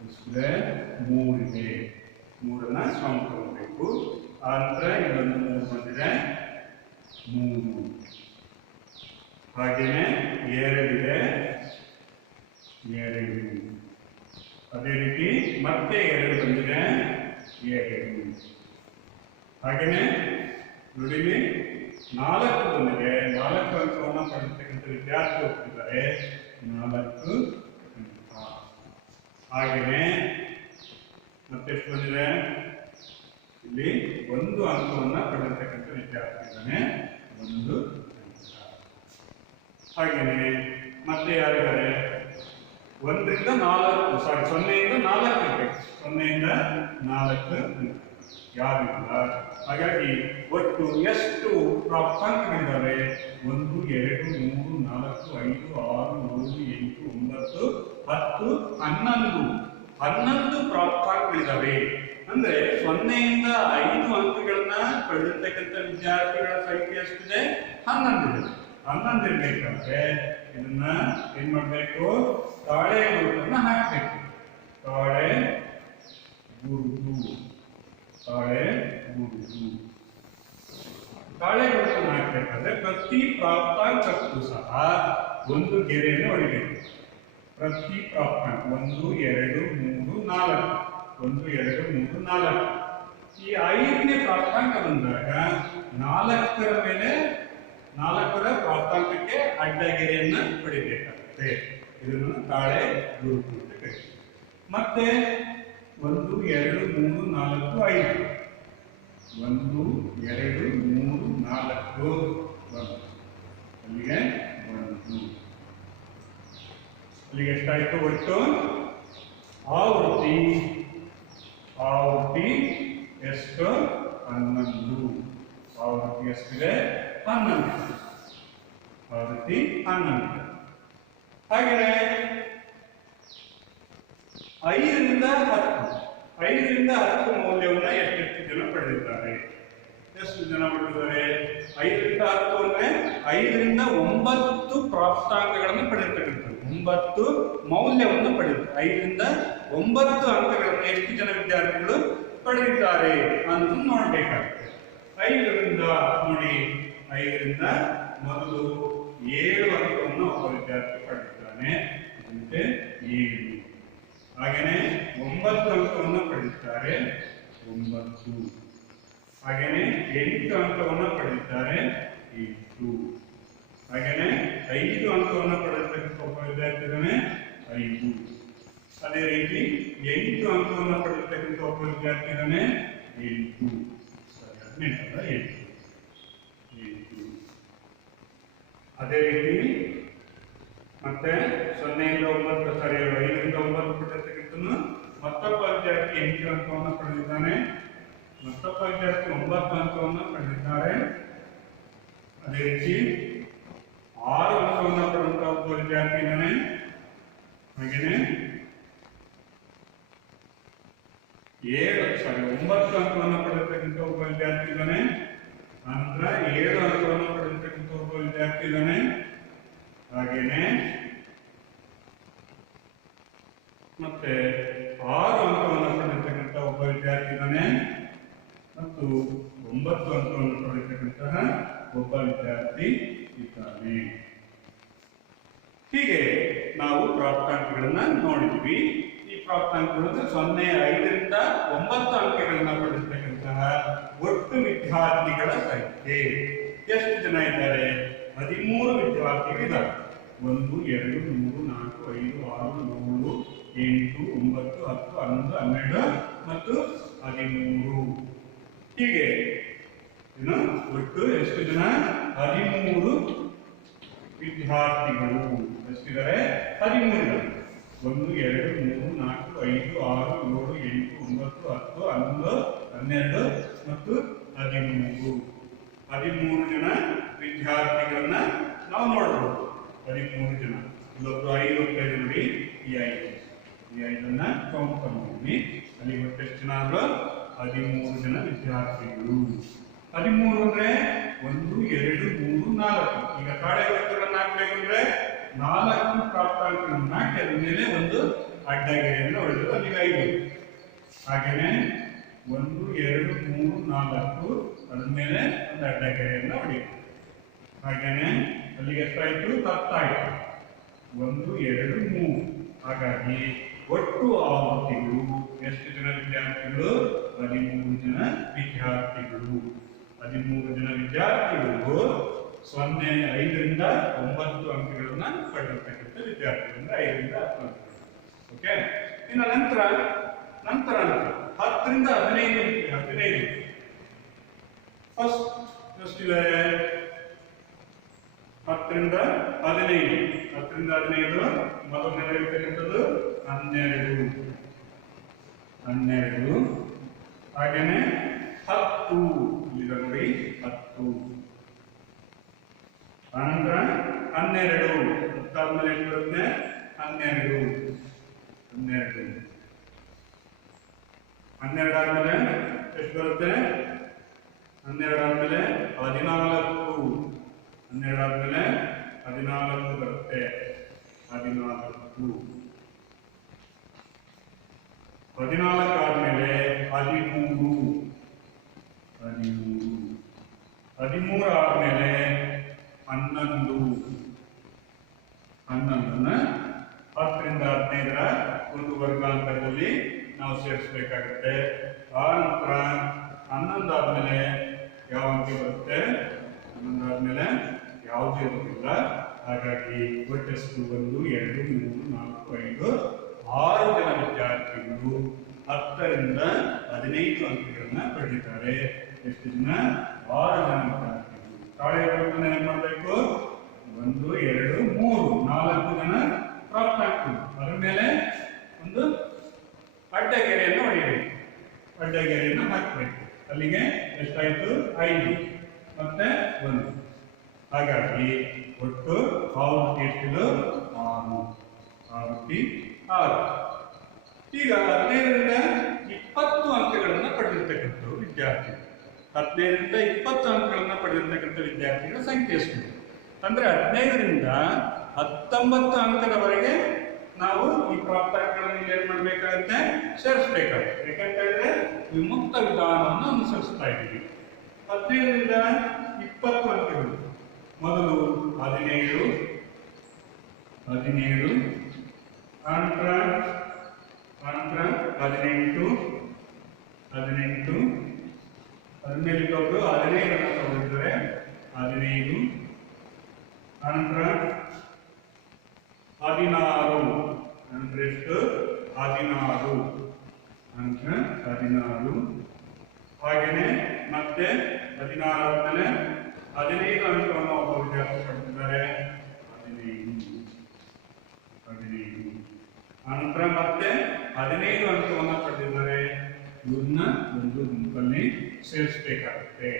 ಎಷ್ಟಿದೆ, 3 ಇದೆ. 3ನ್ನ ಸಮ ತಗೋಬೇಕು. ಆ ನಂತರ ಇನ್ನೊಂದು 3 ಬಂದಿದೆ, 3. ಹಾಗೇನೆ 2 ಇದೆ, 2. ಅದೇ ರೀತಿ ಮತ್ತೆ 2 ಬಂದಿದೆ, 2. ಹಾಗೇನೆ ನೋಡಿ 4 ಬಂದಿದೆ. 4 ಅಂಕವನ್ನು ಪಡೆದಿರ್ತಕ್ಕಂಥ ವಿದ್ಯಾರ್ಥಿ ಹೋಗ್ತಿದ್ದಾರೆ, 4 ಅಂಕ. ಹಾಗೇನೆ ಮತ್ತೆಷ್ಟು ಬಂದಿದೆ, ಇಲ್ಲಿ 1 ಅಂಕವನ್ನು ಪಡೆದಿರ್ತಕ್ಕಂಥ ವಿದ್ಯಾರ್ಥಿ ಇದ್ದಾನೆ, 1 ಅಂಕ. ಹಾಗೇನೆ ಮತ್ತೆ ಯಾರಿದ್ದಾರೆ, 1ರಿಂದ 4 0ಯಿಂದ 4 ಇರಬೇಕು. 0ಯಿಂದ 4 ಯಾರಿಲ್ಲ. ಹಾಗಾಗಿ ಒಟ್ಟು ಎಷ್ಟು ಪ್ರಾಪ್ತಾಂಕಗಳಿದ್ದಾವೆ, 1, 2, 3, 4, 5, 6, 7, 8, 9, 10, 11. 11 ಪ್ರಾಪ್ತಾಂಕಗಳಿದಾವೆ. ಅಂದ್ರೆ 0ಯಿಂದ 5 ಅಂಕಗಳನ್ನ ಪಡೆದಿರ್ತಕ್ಕಂಥ ವಿದ್ಯಾರ್ಥಿಗಳ ಸಂಖ್ಯೆ ಎಷ್ಟಿದೆ? 11 ಇದೆ. 11 ಇರ್ಬೇಕಾದ್ರೆ ಇದನ್ನ ಏನ್ ಮಾಡ್ಬೇಕು? ತಾಳೆ ಗುರುತನ್ನ ಹಾಕ್ಬೇಕು. ತಾಳೆ ಗುರುತು, ತಾಳೆ ಗುರುತು. ತಾಳೆ ಗುರುತನ್ನು ಹಾಕ್ಬೇಕಾದ್ರೆ ಪ್ರತಿ ಪ್ರಾಪ್ತಾಂಕಕ್ಕೂ ಸಹ ಒಂದು ಗೆರೆಯನ್ನು ಹೊಡಿಬೇಕು. ಪ್ರತಿ ಪ್ರಾಪ್ತಾಂಕ 1 2 3 4, 1 2 3 4. ಈ 5ನೇ ಪ್ರಾಪ್ತಾಂಕ ಬಂದಾಗ 4ರ ಮೇಲೆ 4ರ ಪ್ರಾಪ್ತಾಂಕಕ್ಕೆ ಅಡ್ಡಗೆರೆಯನ್ನ ಪಡಿಬೇಕಾಗುತ್ತೆ. ಇದನ್ನು ತಾಳೆ ಗುರುತು ಅಂತ ಕರೀತೀವಿ. ಮತ್ತೆ 1 2 3 4 5, 1 2 3 4 1, ಅಲ್ಲಿಗೆ 1. ಅಲ್ಲಿಗೆ ಎಷ್ಟಾಯ್ತು ಒಟ್ಟು? ಆವೃತ್ತಿ ಎಷ್ಟು? 11. ಆವೃತ್ತಿ ಎಷ್ಟಿದೆ? 11. ಆವೃತ್ತಿ 11. ಹಾಗೆಯೇ 5ರಿಂದ 10 ಮೌಲ್ಯವನ್ನು ಎಷ್ಟು ಜನ ಪಡೆದಿದ್ದಾರೆ? ಎಷ್ಟು ಜನ ಪಡೆದಿದ್ದಾರೆ? 5ರಿಂದ 10 ಅಂದ್ರೆ 5ರಿಂದ 9 ಪ್ರಾಪ್ತಾಂಕಗಳನ್ನು ಪಡೆದಿರ್ತಕ್ಕಂಥದ್ದು. 9 ಮೌಲ್ಯವನ್ನು ಪಡೆದಿದ್ದಾರೆ. 5ರಿಂದ 9 ಅಂಕಗಳನ್ನು ಎಷ್ಟು ಜನ ವಿದ್ಯಾರ್ಥಿಗಳು ಪಡೆದಿದ್ದಾರೆ ಅನ್ನೋದನ್ನು ನೋಡಬೇಕಾಗುತ್ತೆ. 5ರಿಂದ ನೋಡಿ, 5ರಿಂದ ಮೊದಲು 7 ಅಂಕವನ್ನು ಒಬ್ಬ ವಿದ್ಯಾರ್ಥಿ ಪಡೆದಿದ್ದಾನೆ, ಅಂತೆ 7. ಹಾಗೇನೆ 9 ಅಂಕವನ್ನು ಪಡೆದಿದ್ದಾರೆ, 9. ಹಾಗೇನೆ 8 ಅಂಕವನ್ನು ಪಡೆದಿದ್ದಾರೆ, 8. ಹಾಗೇನೆ 5 ಅಂಕವನ್ನು ಪಡೆದಿರ್ತಕ್ಕಂಥ ಒಬ್ಬ ವಿದ್ಯಾರ್ಥಿ ಇದ್ದಾನೆ, 5. ಅದೇ ರೀತಿ 8 ಅಂಕವನ್ನು ಪಡೆದಿರ್ತಕ್ಕಂಥ ಒಬ್ಬ ವಿದ್ಯಾರ್ಥಿ ಇದ್ದಾನೆ, 8. 8. ಅದೇ ರೀತಿ ಮತ್ತೆ 0ರಿಂದ 9 5ರಿಂದ 9 ಪಡೆದಿರ್ತಕ್ಕಂಥನು ಮತ್ತೊಬ್ಬ ವಿದ್ಯಾರ್ಥಿ 8 ಅಂಕವನ್ನು ಪಡೆದಿದ್ದಾನೆ, ಮತ್ತೊಬ್ಬ ವಿದ್ಯಾರ್ಥಿ 9 ಅಂಕವನ್ನು ಪಡೆದಿದ್ದಾರೆ. ಅದೇ ರೀತಿ 6 ಅಂಕವನ್ನು ಪಡೆದಂತಹ ಒಬ್ಬ ವಿದ್ಯಾರ್ಥಿ ಇದ್ದಾನೆ. ಹಾಗೆಯೇ 9 ಅಂಕವನ್ನು ಪಡೆದಿರ್ತಕ್ಕಂಥ ಒಬ್ಬ ವಿದ್ಯಾರ್ಥಿ ಇದ್ದಾನೆ. ನಂತರ 7 ಅಂಕವನ್ನು ಪಡೆದಿರ್ತಕ್ಕಂಥ ಒಬ್ಬ ವಿದ್ಯಾರ್ಥಿ ಇದ್ದಾನೆ. ಹಾಗೇನೆ ಮತ್ತೆ 6 ಅಂಕವನ್ನು ಪಡೆದಿರ್ತಕ್ಕಂಥ ಒಬ್ಬ ವಿದ್ಯಾರ್ಥಿ ಇದ್ದಾನೆ ಮತ್ತು 9 ಅಂಕವನ್ನು ಪಡೆದಿರ್ತಕ್ಕಂತಹ ಒಬ್ಬ ವಿದ್ಯಾರ್ಥಿ ಇದ್ದಾನೆ. ಹೀಗೆ ನಾವು ಪ್ರಾಪ್ತಾಂಕಗಳನ್ನ ನೋಡಿದ್ವಿ. ಈ ಪ್ರಾಪ್ತಾಂಕಗಳು 0, 5ರಿಂದ 9 ಅಂಕಗಳನ್ನ ಪಡೆದಿರ್ತಕ್ಕಂತಹ ಒಟ್ಟು ವಿದ್ಯಾರ್ಥಿಗಳ ಸಂಖ್ಯೆ ಎಷ್ಟು ಜನ ಇದ್ದಾರೆ? 13 ವಿದ್ಯಾರ್ಥಿಗಳಿದ್ದಾರೆ. 1 2 3 4 5 6 7 8 9 10 11 12 ಮತ್ತು 13. ಹೀಗೆ ಇನ್ನು ಒಟ್ಟು ಎಷ್ಟು ಜನ? 13 ವಿದ್ಯಾರ್ಥಿಗಳು ಎಷ್ಟಿದ್ದಾರೆ? 13 ಇದ್ದಾರೆ. 1 2 3 4 5 6 7 8 9 10 11 12 ಮತ್ತು 13. 13 ಜನ ವಿದ್ಯಾರ್ಥಿಗಳನ್ನ ನಾವು ನೋಡಬಹುದು. 13 ಜನ. ಇಲ್ಲೊಬ್ರು 5 ಹೋಗ್ತಾ ಇದೆ ನೋಡಿ. ಈ 5ಅನ್ನ ಕೌಂಟ್ ಮಾಡ್ತೀವಿ. ಅಲ್ಲಿ ಒಟ್ಟು ಎಷ್ಟು ಜನ ಅಂದ್ರೆ 13 ಜನ ವಿದ್ಯಾರ್ಥಿಗಳು. 13 ಅಂದ್ರೆ 1 2 3 4. ಈಗ ತಾಳೆ ಗುರುತುಗಳನ್ನ ಹಾಕ್ಬೇಕಂದ್ರೆ 4 ಪ್ರಾಪ್ತಾಂಕಗಳನ್ನ ಹಾಕಿ ಅದ್ರ ಮೇಲೆ ಒಂದು ಅಡ್ಡಗೆರೆಯನ್ನು ಹೊಡೆದು ಅಲ್ಲಿಗೆ 5. ಹಾಗೇನೆ 1 2 3 4 ಅದ್ರ ಮೇಲೆ ಒಂದು ಅಡ್ಡಗೆರೆಯನ್ನು ಹೊಡೆಯುತ್ತೆ. ಹಾಗೇನೆ ಅಲ್ಲಿಗೆ ಎಷ್ಟಾಯ್ತು? 10 ಆಯ್ತು. 1 2 3. ಹಾಗಾಗಿ ಒಟ್ಟು ಆವೃತ್ತಿಗಳು ಎಷ್ಟು ಜನ ವಿದ್ಯಾರ್ಥಿಗಳು? 13 ಜನ ವಿದ್ಯಾರ್ಥಿಗಳು. 13 ಜನ ವಿದ್ಯಾರ್ಥಿಗಳು 0, 5ರಿಂದ 9 ಅಂಕಗಳನ್ನ ಪಡೆದಿರ್ತಕ್ಕಂಥ ವಿದ್ಯಾರ್ಥಿಗಳಿಂದ 5ರಿಂದ 10 ಅಂಕಗಳು. ಓಕೆ. ಇನ್ನು ನಂತರ 10ರಿಂದ 15. ಫಸ್ಟ್ ಎಷ್ಟಿದೆ? 10ರಿಂದ 15 ಮೊದಲನೇ ಇರ್ತಕ್ಕಂಥದ್ದು 12. ಹಾಗೇನೆ 10 ಈಗ ನೋಡಿ 10. ಅನಂತರ 12 10 ಎಷ್ಟು ಬರುತ್ತೆ? 12. 12 ಆದ್ಮೇಲೆ ಎಷ್ಟು ಬರುತ್ತೆ? 12 ಆದ್ಮೇಲೆ 14. 12 ಆದ್ಮೇಲೆ 14 ಬರುತ್ತೆ. 14. 14 ಆದ್ಮೇಲೆ 13. 13 ಆದ್ಮೇಲೆ 11. 11ನ್ನ 10ರಿಂದ 15ರ ಒಂದು ವರ್ಗಾಂತರದಲ್ಲಿ ನಾವು ಸೇರಿಸಬೇಕಾಗುತ್ತೆ. ಆ ನಂತರ 11 ಆದ್ಮೇಲೆ ಯಾವ ಅಂಕೆ ಬರುತ್ತೆ? 11 ಆದ್ಮೇಲೆ ಯಾವುದೇ ಇರೋದಿಲ್ಲ. ಹಾಗಾಗಿ ಒಟ್ಟೆಷ್ಟು 1 2 3 4 5 6 ಜನ ವಿದ್ಯಾರ್ಥಿಗಳು 10ರಿಂದ 15 ಅಂಕಗಳನ್ನ ಪಡೆದಿದ್ದಾರೆ. ಎಷ್ಟು ಜನ? 6 ಜನ ವಿದ್ಯಾರ್ಥಿಗಳು. ತಾಳೆ ಏನ್ ಮಾಡಬೇಕು? 1 2 3 4 ಜನ ಪ್ರಾಪ್ತಾಂಕಗಳು. ಅದರ ಮೇಲೆ ಒಂದು ಅಡ್ಡಗೆರೆಯನ್ನು ಹೊಡೆಯಬೇಕು. ಅಡ್ಡಗೆರೆಯನ್ನು ಹಾಕಬೇಕು. ಅಲ್ಲಿಗೆ ಎಷ್ಟಾಯ್ತು? 5 ಮತ್ತೆ 1. ಹಾಗಾಗಿ ಒಟ್ಟು ಆವೃತ್ತಿ ಎಷ್ಟಿದು? 6. ಆವೃತ್ತಿ 6. ಈಗ 15ರಿಂದ 20 ಅಂಕಗಳನ್ನು ಪಡೆದಿರ್ತಕ್ಕಂಥ ವಿದ್ಯಾರ್ಥಿಗಳು, 15ರಿಂದ 20 ಅಂಕಗಳನ್ನು ಪಡೆದಿರ್ತಕ್ಕಂಥ ವಿದ್ಯಾರ್ಥಿಗಳ ಸಂಖ್ಯೆ ಎಷ್ಟು? ಅಂದ್ರೆ 15ರಿಂದ 19 ಅಂಕದವರೆಗೆ ನಾವು ಈ ಪ್ರಾಪ್ತಾಂಕಗಳನ್ನು ಏನ್ ಮಾಡಬೇಕಾಗುತ್ತೆ? ಸೇರಿಸಬೇಕಾಗುತ್ತೆ. ಯಾಕಂತ ಹೇಳಿದ್ರೆ ವಿಮುಕ್ತ ವಿಧಾನವನ್ನು ಅನುಸರಿಸ್ತಾ ಇದ್ದೀವಿ. 15ರಿಂದ 20 ಅಂಕಗಳು. ಮೊದಲು 17, ನಂತರ 18, ಅದ್ಮೇಲೆ ಒಬ್ಬರು 15 ಅನ್ನು ತಗೊಂಡಿದ್ದಾರೆ. 15, ನಂತರ 16, ನಂತರ ಎಷ್ಟು? 16, ನಂತರ 16. ಹಾಗೇನೆ ಮತ್ತೆ 16 ಆದ್ಮೇಲೆ 15 ಅಂಕವನ್ನು ಒಬ್ಬ ವಿದ್ಯಾರ್ಥಿ ಪಡೆದಿದ್ದಾರೆ. 15. ನಂತರ ಮತ್ತೆ 15 ಅಂಕವನ್ನು ಪಡೆದಿದ್ದಾರೆ. ಇವ್ರನ್ನ ಒಂದು ಗುಂಪಲ್ಲಿ ಸೇರಿಸಬೇಕಾಗುತ್ತೆ.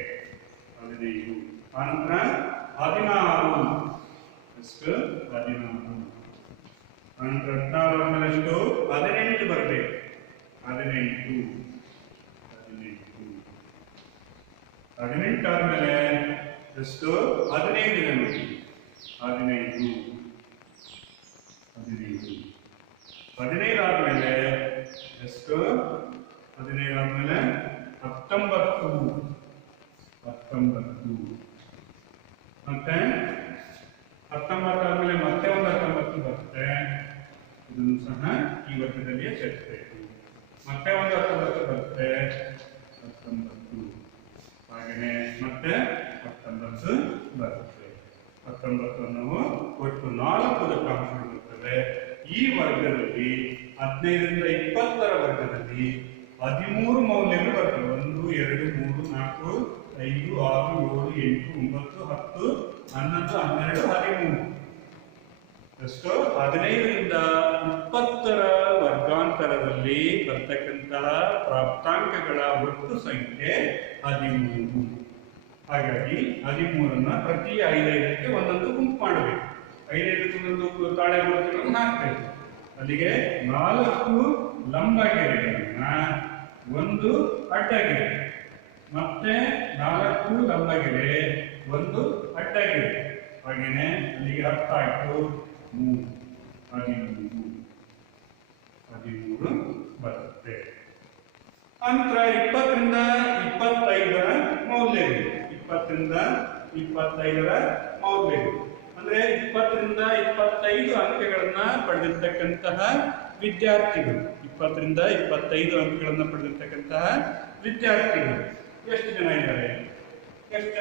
15. ನಂತರ 16, ಎಷ್ಟು? 16. ನಂತರ 16 ಆದ್ಮೇಲೆ ಎಷ್ಟು? 18 ಬರಬೇಕು. 18 ಆದ್ಮೇಲೆ ಎಷ್ಟು? 15 ಜನ. 15 ಆದ್ಮೇಲೆ ಎಷ್ಟು? 15 ಆದ್ಮೇಲೆ 19. ಮತ್ತೆ 19 ಆದ್ಮೇಲೆ ಮತ್ತೆ ಒಂದು 19 ಬರುತ್ತೆ. ಇದನ್ನು ಸಹ ಈ ವರ್ಗದಲ್ಲಿ ಸೇರಿಸಬೇಕು. ಮತ್ತೆ ಒಂದು 19 ಬರುತ್ತೆ. 19. ಹಾಗೆಯೇ ಮತ್ತೆ 19 ಬರುತ್ತೆ. 19 ನಾವು ಒಟ್ಟು 4 ದತ್ತಾಂಶಗಳು ಬರ್ತವೆ. ಈ ವರ್ಗದಲ್ಲಿ 15ರಿಂದ 20ರ ವರ್ಗದಲ್ಲಿ 13 ಮೌಲ್ಯಗಳು ಬರ್ತವೆ. 1 2 3 4 5 6 7 8 9 10 11 12 13. ಎಷ್ಟು? 15ರಿಂದ 20ರ ವರ್ಗಾಂತರದಲ್ಲಿ ಬರ್ತಕ್ಕಂತಹ ಪ್ರಾಪ್ತಾಂಕಗಳ ಒಟ್ಟು ಸಂಖ್ಯೆ 13. ಹಾಗಾಗಿ 13ಅನ್ನ ಪ್ರತಿ 5 ಒಂದೊಂದು ಗುಂಪು ಮಾಡಬೇಕು. 5 ಒಂದೊಂದು ತಾಳೆ ಗುರುತುಗಳನ್ನು ಹಾಕಬೇಕು. ಅಲ್ಲಿಗೆ 4 ಲಂಬಗೆರೆಗಳನ್ನ, 1 ಅಡ್ಡಗೆರೆ, ಮತ್ತೆ 4 ಲಂಬಗೆರೆ, 1 ಅಡ್ಡಗೆರೆ. ಹಾಗೇನೆ ಅಲ್ಲಿಗೆ 10 ಆಯ್ತು. 13 ಬರುತ್ತೆ. ನಂತರ 20ರಿಂದ 25ರ ಮೌಲ್ಯಗಳು. 20ರಿಂದ 25ರ ಮೌಲ್ಯಗಳು ಅಂದ್ರೆ 20ರಿಂದ 25 ಅಂಕಗಳನ್ನ ಪಡೆದಿರ್ತಕ್ಕಂತಹ ವಿದ್ಯಾರ್ಥಿಗಳು. 20ರಿಂದ 25 ಅಂಕಗಳನ್ನ ಪಡೆದಿರ್ತಕ್ಕಂತಹ ವಿದ್ಯಾರ್ಥಿಗಳು ಎಷ್ಟು ಜನ ಇದ್ದಾರೆ? ಅಂತ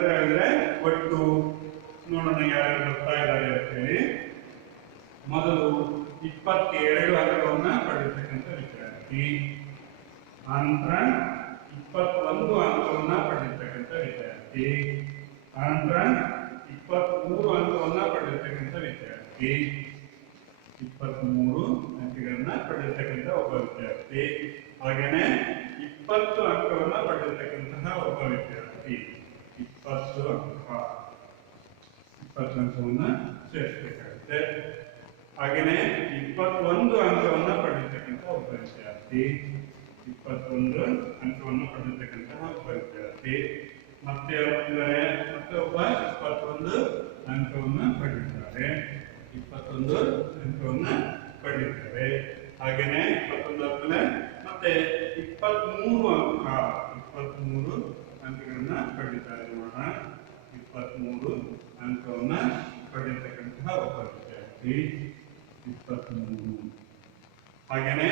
ಹೇಳಿದ್ರೆ ಒಟ್ಟು ನೋಡೋಣ ಯಾರು ಬರ್ತಾ ಇದ್ದಾರೆ ಅಂತ ಹೇಳಿ. ಮೊದಲು 22 ಅಂಕಗಳನ್ನ ಪಡೆದಿರ್ತಕ್ಕಂಥ ವಿದ್ಯಾರ್ಥಿ, ನಂತರ 21 ಅಂಕವನ್ನ ಪಡೆದಿರ್ತಕ್ಕಂಥ ವಿದ್ಯಾರ್ಥಿ, ನಂತರ 23 ಅಂಕವನ್ನ ಪಡೆದಿರ್ತಕ್ಕಂಥ ವಿದ್ಯಾರ್ಥಿ, 23 ಅಂಕಗಳನ್ನ ಪಡೆದಿರ್ತಕ್ಕಂಥ ಒಬ್ಬ ವಿದ್ಯಾರ್ಥಿ, ಹಾಗೇನೆ 20 ಅಂಕವನ್ನ ಪಡೆದಿರ್ತಕ್ಕಂತಹ ಒಬ್ಬ ವಿದ್ಯಾರ್ಥಿ. 20 ಅಂಕವನ್ನ ಸೇರಿಸಬೇಕಾಗುತ್ತೆ. ಹಾಗೇನೆ 21 ಅಂಕವನ್ನ ಪಡೆದಿರ್ತಕ್ಕಂಥ ಒಬ್ಬ ವಿದ್ಯಾರ್ಥಿ, 21 ಅಂಕವನ್ನು ಪಡೆದಿರ್ತಕ್ಕಂತಹ ಒಬ್ಬ ವಿದ್ಯಾರ್ಥಿ. ಮತ್ತೆ ಮತ್ತೆ ಒಬ್ಬ 21 ಅಂಕವನ್ನು ಪಡೆದಿದ್ದಾರೆ. 21 ಅಂಕವನ್ನು ಪಡೆದಿದ್ದಾರೆ. ಹಾಗೇನೆ 21 ಆದ್ಮೇಲೆ ಮತ್ತೆ 23 ಅಂಕಗಳನ್ನ ಪಡೆದಿದ್ದಾರೆ. ನೋಡೋಣ, 23 ಅಂಕವನ್ನ ಪಡೆದಿರ್ತಕ್ಕಂತಹ ಒಬ್ಬ ವಿದ್ಯಾರ್ಥಿ 23. ಹಾಗೇನೆ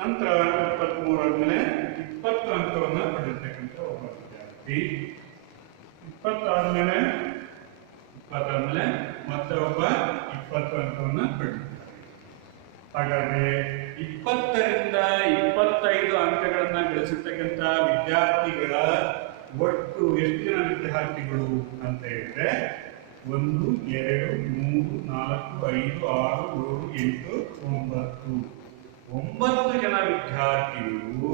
ನಂತರ 23 ಆದ್ಮೇಲೆ 20 ಅಂಕವನ್ನ ಪಡೆದಿರ್ತಕ್ಕಂಥ ಒಬ್ಬ ವಿದ್ಯಾರ್ಥಿ. 20 ಆದ್ಮೇಲೆ ಮತ್ತೆ ಒಬ್ಬ 20 ಅಂಕವನ್ನ ಪಡೆದಿದ್ದಾರೆ. ಹಾಗಾದ್ರೆ 20 ರಿಂದ 25 ಅಂಕಗಳನ್ನ ಗಳಿಸಿರ್ತಕ್ಕಂಥ ವಿದ್ಯಾರ್ಥಿಗಳ ಒಟ್ಟು ಎಷ್ಟು ಜನ ವಿದ್ಯಾರ್ಥಿಗಳು ಅಂತ ಹೇಳಿದ್ರೆ 1 2 3 4 5 6 7 8 9 ಜನ ವಿದ್ಯಾರ್ಥಿಗಳು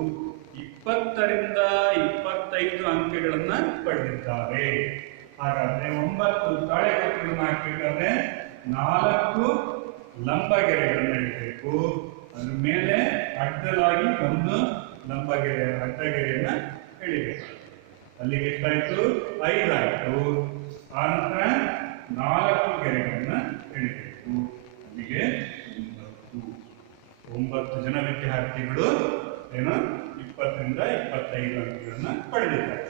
20 ರಿಂದ 25 ಅಂಕಗಳನ್ನ ಪಡೆದಿದ್ದಾರೆ. ಹಾಗಾದ್ರೆ 9 ತಾಳೆಗಳನ್ನು ಹಾಕಬೇಕಾದ್ರೆ 4 ಲಂಬಗೆರೆಗಳನ್ನ ಇಡಬೇಕು. ಅದ್ರ ಮೇಲೆ ಅಡ್ಡಲಾಗಿ ಒಂದು ಅಡ್ಡಗೆರೆಯನ್ನ ಎಳಿಬೇಕು. ಅಲ್ಲಿಗೆ ಎಷ್ಟಾಯ್ತು? 5 ಆಯ್ತು. ಆನಂತರ 4 ಗೆರೆಗಳನ್ನ ಎಳಿಬೇಕು. ಅಲ್ಲಿಗೆ 9 ಜನ ವಿದ್ಯಾರ್ಥಿಗಳು 20 ರಿಂದ 25 ಅಂಕಗಳನ್ನ ಪಡೆದಿದ್ದಾರೆ.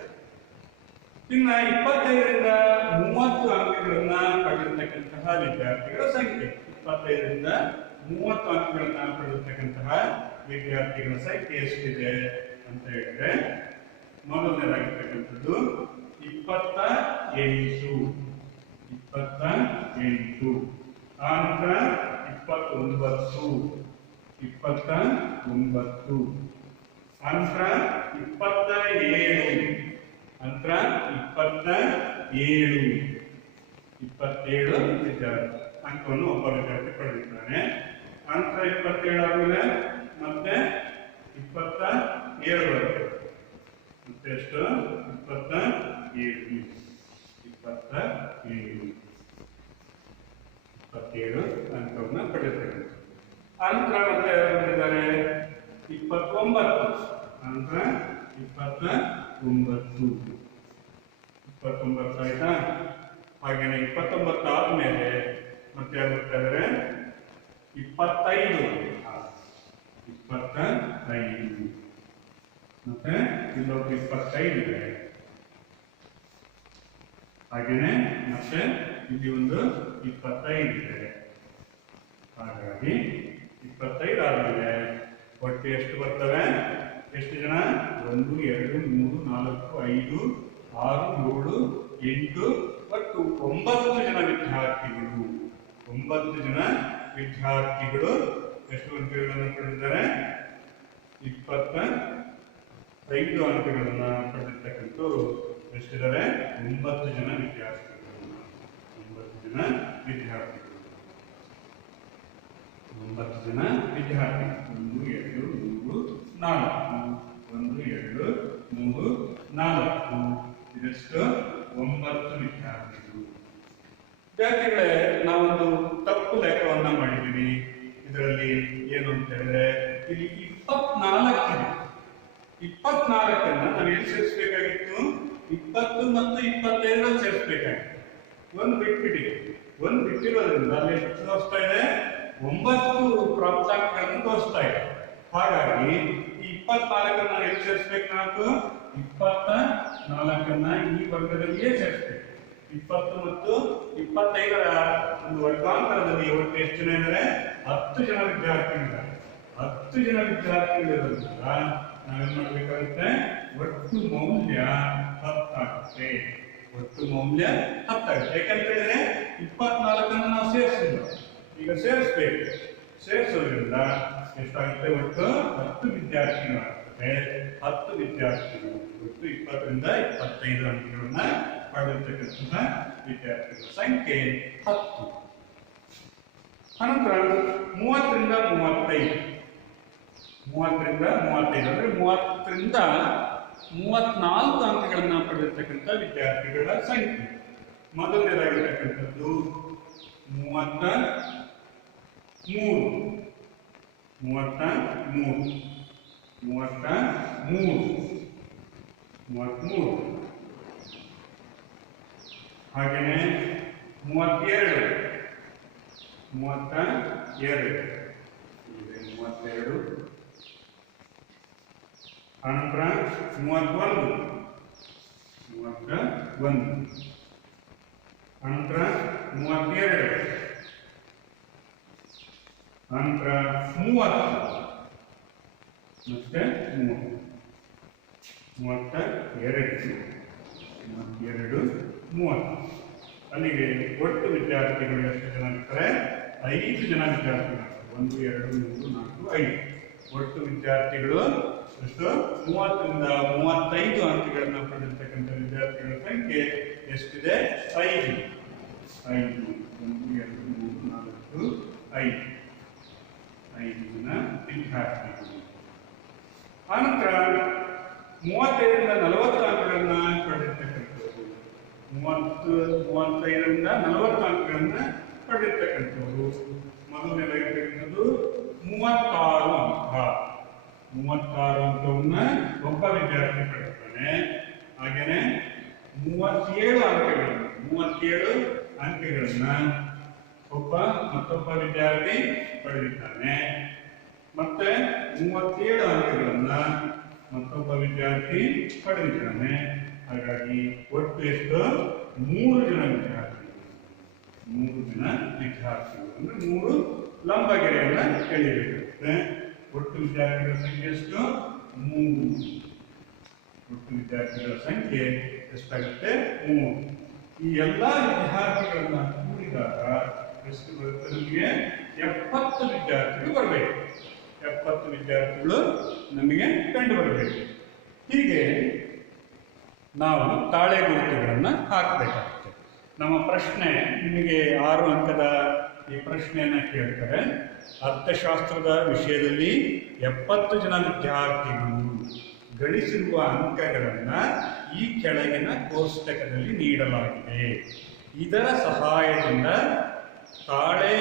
ಇನ್ನ 25 ರಿಂದ 30 ಅಂಕಗಳನ್ನ ಪಡೆದಿರ್ತಕ್ಕಂತಹ ವಿದ್ಯಾರ್ಥಿಗಳ ಸಂಖ್ಯೆ. 25 ರಿಂದ 30 ಅಂಕಗಳನ್ನ ಪಡೆದಿರ್ತಕ್ಕಂತಹ ವಿದ್ಯಾರ್ಥಿಗಳ ಸಂಖ್ಯೆ ಎಷ್ಟಿದೆ ಅಂತ ಹೇಳಿದ್ರೆ ಮೊದಲನೇದಾಗಿರ್ತಕ್ಕಂಥದ್ದು 28. ಆನಂತರ 29. ನಂತರ 27 ವಿದ್ಯಾರ್ಥಿ ಅಂಕವನ್ನು ಒಬ್ಬ ವಿದ್ಯಾರ್ಥಿ ಪಡೆದಿದ್ದಾನೆ. ನಂತರ 27 ಆದ್ಮೇಲೆ ಮತ್ತೆ 27 ಬರುತ್ತೆ. ಮತ್ತೆ ಎಷ್ಟು? 27 ಅಂಕವನ್ನು ಪಡೆದಿದ್ದಾರೆ. ನಂತರ ಮತ್ತೆ ಬಂದಿದ್ದಾರೆ 29. ನಂತರ 29 ಆಯ್ತಾ? ಹಾಗೇನೆ 29 ಆದ್ಮೇಲೆ ಮತ್ತೆ ಯಾರು ಬರ್ತಾ ಇದ್ದಾರೆ? 25 ಮತ್ತೆ ಇಲ್ಲೊಬ್ಬ 25 ಇದೆ. ಹಾಗೇನೆ ಮತ್ತೆ ಇಲ್ಲಿ ಒಂದು 25 ಇದೆ. ಹಾಗಾಗಿ 25 ಆದ್ಮೇಲೆ ಒಟ್ಟು ಎಷ್ಟು ಬರ್ತವೆ? ಎಷ್ಟು ಜನ? 1 2 3 4 5 6 7 8 ಒಟ್ಟು 9 ಜನ ವಿದ್ಯಾರ್ಥಿಗಳು. 9 ಜನ ವಿದ್ಯಾರ್ಥಿಗಳು ಎಷ್ಟು ಅಂಕಗಳನ್ನು ಪಡೆದಿದ್ದಾರೆ? 25 ಅಂಕಗಳನ್ನ ಪಡೆದಿರ್ತಕ್ಕಂಥವ್ರು ಎಷ್ಟಿದ್ದಾರೆ? 9 ಜನ ವಿದ್ಯಾರ್ಥಿಗಳು. 9 ಜನ ವಿದ್ಯಾರ್ಥಿಗಳು. 1 2 3 4 ಇದೆಷ್ಟು? 9 ವಿದ್ಯಾರ್ಥಿಗಳು. ವಿದ್ಯಾರ್ಥಿಗಳೇ, ನಾವೊಂದು ತಪ್ಪು ಲೆಕ್ಕವನ್ನ ಮಾಡಿದ್ದೀವಿ. ಇದರಲ್ಲಿ ಏನು ಅಂತ ಹೇಳಿದ್ರೆ ಇಲ್ಲಿ 24 ಇದೆ. 24ಅನ್ನ ನಾವು ಎಲ್ಲಿ ಸೇರಿಸಬೇಕಾಗಿತ್ತು? 20 ಮತ್ತು 25 ಸೇರಿಸಬೇಕಾಗಿತ್ತು. ಒಂದು ಬಿಟ್ಟಿರೋದ್ರಿಂದ ಅಲ್ಲಿ ಎಷ್ಟು ತೋರಿಸ್ತಾ ಇದೆ? 9 ಪ್ರಾಪ್ತಾಂಕಗಳನ್ನು ತೋರಿಸ್ತಾ ಇದೆ. ಹಾಗಾಗಿ ಈ 24ಅನ್ನ ಎಲ್ಲಿ ಸೇರಿಸಬೇಕು? ನಾವು 24ಅನ್ನ ಈ ವರ್ಗದಲ್ಲಿಯೇ ಸೇರಿಸಬೇಕು. 20 ಮತ್ತು 25ರ ಒಂದು ವರ್ಗಾಂತರದಲ್ಲಿ ಒಟ್ಟು ಎಷ್ಟು ಜನ ಇದ್ದಾರೆ? 10 ಜನ ವಿದ್ಯಾರ್ಥಿಗಳಿದ್ದಾರೆ. 10 ಜನ ವಿದ್ಯಾರ್ಥಿಗಳಿರೋದ್ರಿಂದ ನಾವೇನ್ ಮಾಡಬೇಕಾಗುತ್ತೆ? ಒಟ್ಟು ಮೌಲ್ಯ 10 ಆಗುತ್ತೆ. ಯಾಕಂತ ಹೇಳಿದ್ರೆ 24ಅನ್ನು ನಾವು ಸೇರಿಸಿಲ್ಲ, ಈಗ ಸೇರಿಸ್ಬೇಕು. ಸೇರಿಸೋದ್ರಿಂದ ಎಷ್ಟಾಗುತ್ತೆ? ಒಟ್ಟು 10 ವಿದ್ಯಾರ್ಥಿಗಳಾಗುತ್ತೆ. 10 ವಿದ್ಯಾರ್ಥಿಗಳು ಒಟ್ಟು 20 ರಿಂದ 25 ಅಂಕಗಳನ್ನ ಪಡೆದಿರ್ತಕ್ಕಂತಹ ವಿದ್ಯಾರ್ಥಿಗಳ ಸಂಖ್ಯೆ 10. ಅನಂತರ 30 ರಿಂದ 35 ಅಂದ್ರೆ 30 ರಿಂದ 34 ಅಂಕಗಳನ್ನ ಪಡೆದಿರ್ತಕ್ಕಂಥ ವಿದ್ಯಾರ್ಥಿಗಳ ಸಂಖ್ಯೆ. ಮೊದಲನೇದಾಗಿರ್ತಕ್ಕಂಥದ್ದು 33. 33 ಹಾಗೆಯೇ 32 ಅನಂತರ 31 ಅನಂತರ 32 ಅನಂತರ 30 ಮತ್ತೆ 32 ಅಲ್ಲಿಗೆ ಒಟ್ಟು ವಿದ್ಯಾರ್ಥಿಗಳು ಎಷ್ಟು ಜನ ಇರ್ತಾರೆ? 5 ಜನ ವಿದ್ಯಾರ್ಥಿಗಳು. 1 2 3 4 5 ಒಟ್ಟು ವಿದ್ಯಾರ್ಥಿಗಳು ಎಷ್ಟು? 30 ರಿಂದ 35 ಅಂಕಗಳನ್ನು ಪಡೆದಿರ್ತಕ್ಕಂಥ ವಿದ್ಯಾರ್ಥಿಗಳ ಸಂಖ್ಯೆ ಎಷ್ಟಿದೆ? 5 1 2 3 4 5 ಜನ ವಿದ್ಯಾರ್ಥಿಗಳು. ಆನಂತರ 35 ರಿಂದ 40 ಅಂಕಗಳನ್ನು ಪಡೆದಿರ್ತಕ್ಕಂಥವ್ರು, 35 ರಿಂದ 40 ಅಂಕಗಳನ್ನು ಪಡೆದಿರ್ತಕ್ಕಂಥವ್ರು. ಮೊದಲನೇದಾಗಿರ್ತಕ್ಕಂಥದ್ದು 36 ಅಂಕ. 36 ಅಂಕವನ್ನ ಒಬ್ಬ ವಿದ್ಯಾರ್ಥಿ ಪಡೆಯುತ್ತಾನೆ. ಹಾಗೇನೆ 37 ಅಂಕಗಳನ್ನ ಮತ್ತೊಬ್ಬ ವಿದ್ಯಾರ್ಥಿ ಪಡೆದಿದ್ದಾನೆ. ಮತ್ತೆ 37 ಅಂಕಗಳನ್ನ ಮತ್ತೊಬ್ಬ ವಿದ್ಯಾರ್ಥಿ ಪಡೆದಿದ್ದಾನೆ. ಹಾಗಾಗಿ ಒಟ್ಟು ಎಷ್ಟು? 3 ಜನ ವಿದ್ಯಾರ್ಥಿಗಳು ಅಂದ್ರೆ 3 ಲಂಬಗೆರೆಯನ್ನ ಎಳೆಯಬೇಕಾಗುತ್ತೆ. ಒಟ್ಟು ವಿದ್ಯಾರ್ಥಿಗಳ ಸಂಖ್ಯೆ ಎಷ್ಟು? 3. ಒಟ್ಟು ವಿದ್ಯಾರ್ಥಿಗಳ ಸಂಖ್ಯೆ ಎಷ್ಟಾಗುತ್ತೆ? 3. ಈ ಎಲ್ಲಾ ವಿದ್ಯಾರ್ಥಿಗಳನ್ನ ಕೂಡಿದಾಗ ಎಷ್ಟು ಬರುತ್ತೆ? ನಮಗೆ 70 ವಿದ್ಯಾರ್ಥಿಗಳು ಬರಬೇಕು. 70 ವಿದ್ಯಾರ್ಥಿಗಳು ನಮಗೆ ಕಂಡು ಬರಬೇಕು. ಹೀಗೆ ನಾವು ತಾಳೆ ಗುರುತುಗಳನ್ನು ಹಾಕಬೇಕಾಗುತ್ತೆ. ನಮ್ಮ ಪ್ರಶ್ನೆ ನಿಮಗೆ 6 ಅಂಕದ ಈ ಪ್ರಶ್ನೆಯನ್ನು ಕೇಳ್ತಾರೆ. ಅರ್ಥಶಾಸ್ತ್ರದ ವಿಷಯದಲ್ಲಿ 70 ಜನ ವಿದ್ಯಾರ್ಥಿಗಳು ಗಳಿಸಿರುವ ಅಂಕಗಳನ್ನು ಈ ಕೆಳಗಿನ ಕೋಷ್ಟಕದಲ್ಲಿ ನೀಡಲಾಗಿದೆ. ಇದರ ಸಹಾಯದಿಂದ ತಾಳೆ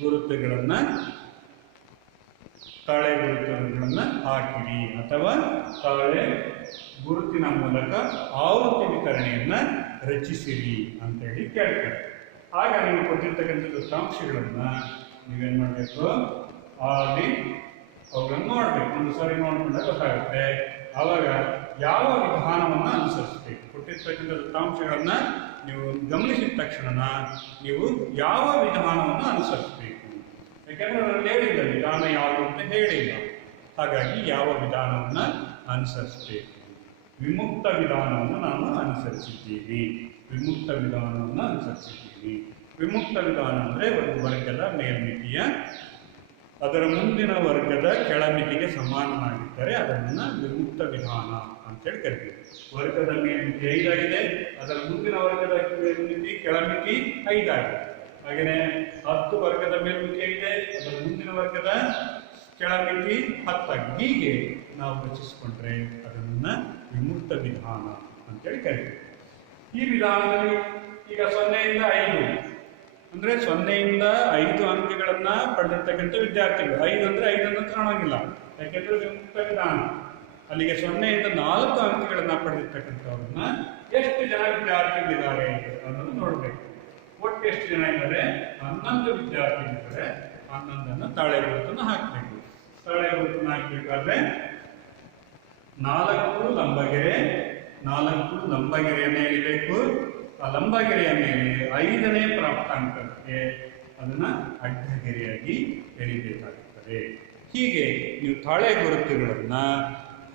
ಗುರುತುಗಳನ್ನು ಹಾಕಿರಿ ಅಥವಾ ತಾಳೆ ಗುರುತಿನ ಮೂಲಕ ಆವೃತ್ತಿ ವಿತರಣೆಯನ್ನು ರಚಿಸಿರಿ ಅಂತೇಳಿ ಕೇಳ್ತಾರೆ. ಆಗ ನೀವು ಕೊಟ್ಟಿರ್ತಕ್ಕಂಥ ದತ್ತಾಂಶಗಳನ್ನು ನೀವೇನು ಮಾಡಬೇಕು? ಅಲ್ಲಿ ಅವುಗಳನ್ನು ನೋಡಬೇಕು. ಒಂದು ಸಾರಿ ನೋಡಿಕೊಂಡಾಗ ಗೊತ್ತಾಗುತ್ತೆ. ಆವಾಗ ಯಾವ ವಿಧಾನವನ್ನು ಅನುಸರಿಸಬೇಕು? ಕೊಟ್ಟಿರ್ತಕ್ಕಂಥ ದತ್ತಾಂಶಗಳನ್ನು ನೀವು ಗಮನಿಸಿದ ತಕ್ಷಣ ನೀವು ಯಾವ ವಿಧಾನವನ್ನು ಅನುಸರಿಸಬೇಕು? ಯಾಕೆಂದ್ರೆ ಅದರಲ್ಲಿ ಹೇಳಿಲ್ಲ ವಿಧಾನ ಯಾವುದು ಅಂತ ಹೇಳಿಲ್ಲ. ಹಾಗಾಗಿ ಯಾವ ವಿಧಾನವನ್ನು ಅನುಸರಿಸಬೇಕು? ವಿಮುಕ್ತ ವಿಧಾನವನ್ನು ನಾವು ಅನುಸರಿಸಿದ್ದೀವಿ. ವಿಮುಕ್ತ ವಿಧಾನ ಅಂದರೆ ಒಂದು ವರ್ಗದ ಮೇಲ್ಮಿತಿಯ ಅದರ ಮುಂದಿನ ವರ್ಗದ ಕೆಳಮಿತಿಗೆ ಸಮಾನನಾಗಿದ್ದರೆ ಅದನ್ನು ವಿಮುಕ್ತ ವಿಧಾನ ಅಂತೇಳಿ ಕರಿತೀವಿ. ವರ್ಗದ ಮೇಲ್ಮಿತಿ 5 ಆಗಿದೆ, ಅದರ ಮುಂದಿನ ವರ್ಗದ ಮೇಲ್ಮಿತಿ ಕೆಳಮಿತಿ 5 ಆಗಿದೆ. ಹಾಗೆಯೇ 10 ವರ್ಗದ ಮೇಲ್ಮಿತಿ ಇದೆ, ಅದರ ಮುಂದಿನ ವರ್ಗದ ಕೆಳಮಿತಿ 10 ಆಗಿದೆ. ಹೀಗೆ ನಾವು ರಚಿಸಿಕೊಂಡ್ರೆ ಅದನ್ನು ವಿಮುಕ್ತ ವಿಧಾನ ಅಂತೇಳಿ ಕರಿತೀವಿ. ಈ ವಿಧಾನದಲ್ಲಿ ಈಗ 0 ರಿಂದ 5 ಅಂದರೆ 0 ರಿಂದ 5 ಅಂಕಗಳನ್ನ ಪಡೆದಿರ್ತಕ್ಕಂಥ ವಿದ್ಯಾರ್ಥಿಗಳು. 5 ಅಂದರೆ 5 ಅಂತ ಕಾಣೋಂಗಿಲ್ಲ, ಯಾಕೆಂದ್ರೆ ವಿಮುಕ್ತ ವಿಧಾನ. ಅಲ್ಲಿಗೆ 0 ರಿಂದ 4 ಅಂಕಗಳನ್ನ ಪಡೆದಿರ್ತಕ್ಕಂಥವ್ರನ್ನ ಎಷ್ಟು ಜನ ವಿದ್ಯಾರ್ಥಿಗಳಿದ್ದಾರೆ ಅನ್ನೋದು ನೋಡಬೇಕು. ಒಟ್ಟು ಎಷ್ಟು ಜನ ಇದ್ದಾರೆ? 11 ವಿದ್ಯಾರ್ಥಿಗಳಿದ್ದಾರೆ. 11 ತಾಳೆ ಗುರುತನ್ನು ಹಾಕಬೇಕು. ತಾಳೆ ಗುರುತನ್ನು ಹಾಕಬೇಕಾದ್ರೆ 4 ಲಂಬಗೆರೆಯನ್ನು ಎಳಿಬೇಕು. ಆ ಲಂಬಗೆರೆಯ ಮೇಲೆ 5ನೇ ಪ್ರಾಪ್ತಾಂಕಕ್ಕೆ ಅದನ್ನು ಅಡ್ಡಗೆರೆಯಾಗಿ ಎಳಿಬೇಕಾಗುತ್ತದೆ. ಹೀಗೆ ನೀವು ತಾಳೆ ಗುರುತುಗಳನ್ನು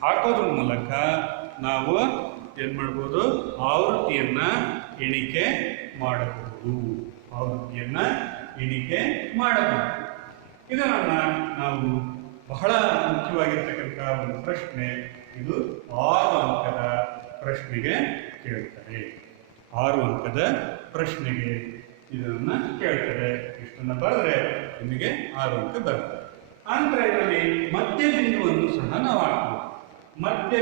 ಹಾಕೋದ್ರ ಮೂಲಕ ನಾವು ಏನು ಮಾಡ್ಬೋದು? ಆವೃತ್ತಿಯನ್ನು ಎಣಿಕೆ ಮಾಡಬಹುದು. ಇದನ್ನು ನಾವು ಬಹಳ ಮುಖ್ಯವಾಗಿರ್ತಕ್ಕಂಥ ಒಂದು ಪ್ರಶ್ನೆ. ಇದು 6 ಅಂಕದ ಪ್ರಶ್ನೆಗೆ ಕೇಳ್ತಾರೆ. 6 ಅಂಕದ ಪ್ರಶ್ನೆಗೆ ಇದನ್ನು ಕೇಳ್ತಾರೆ. ಇಷ್ಟನ್ನು ಬರೆದ್ರೆ ನಿಮಗೆ 6 ಅಂಕ ಬರುತ್ತೆ. ಆನಂತರ ಇದರಲ್ಲಿ ಮಧ್ಯ ಬಿಂದುವನ್ನು ಸಹ ನಾವು ಹಾಕ್ಬೋದು. ಮಧ್ಯ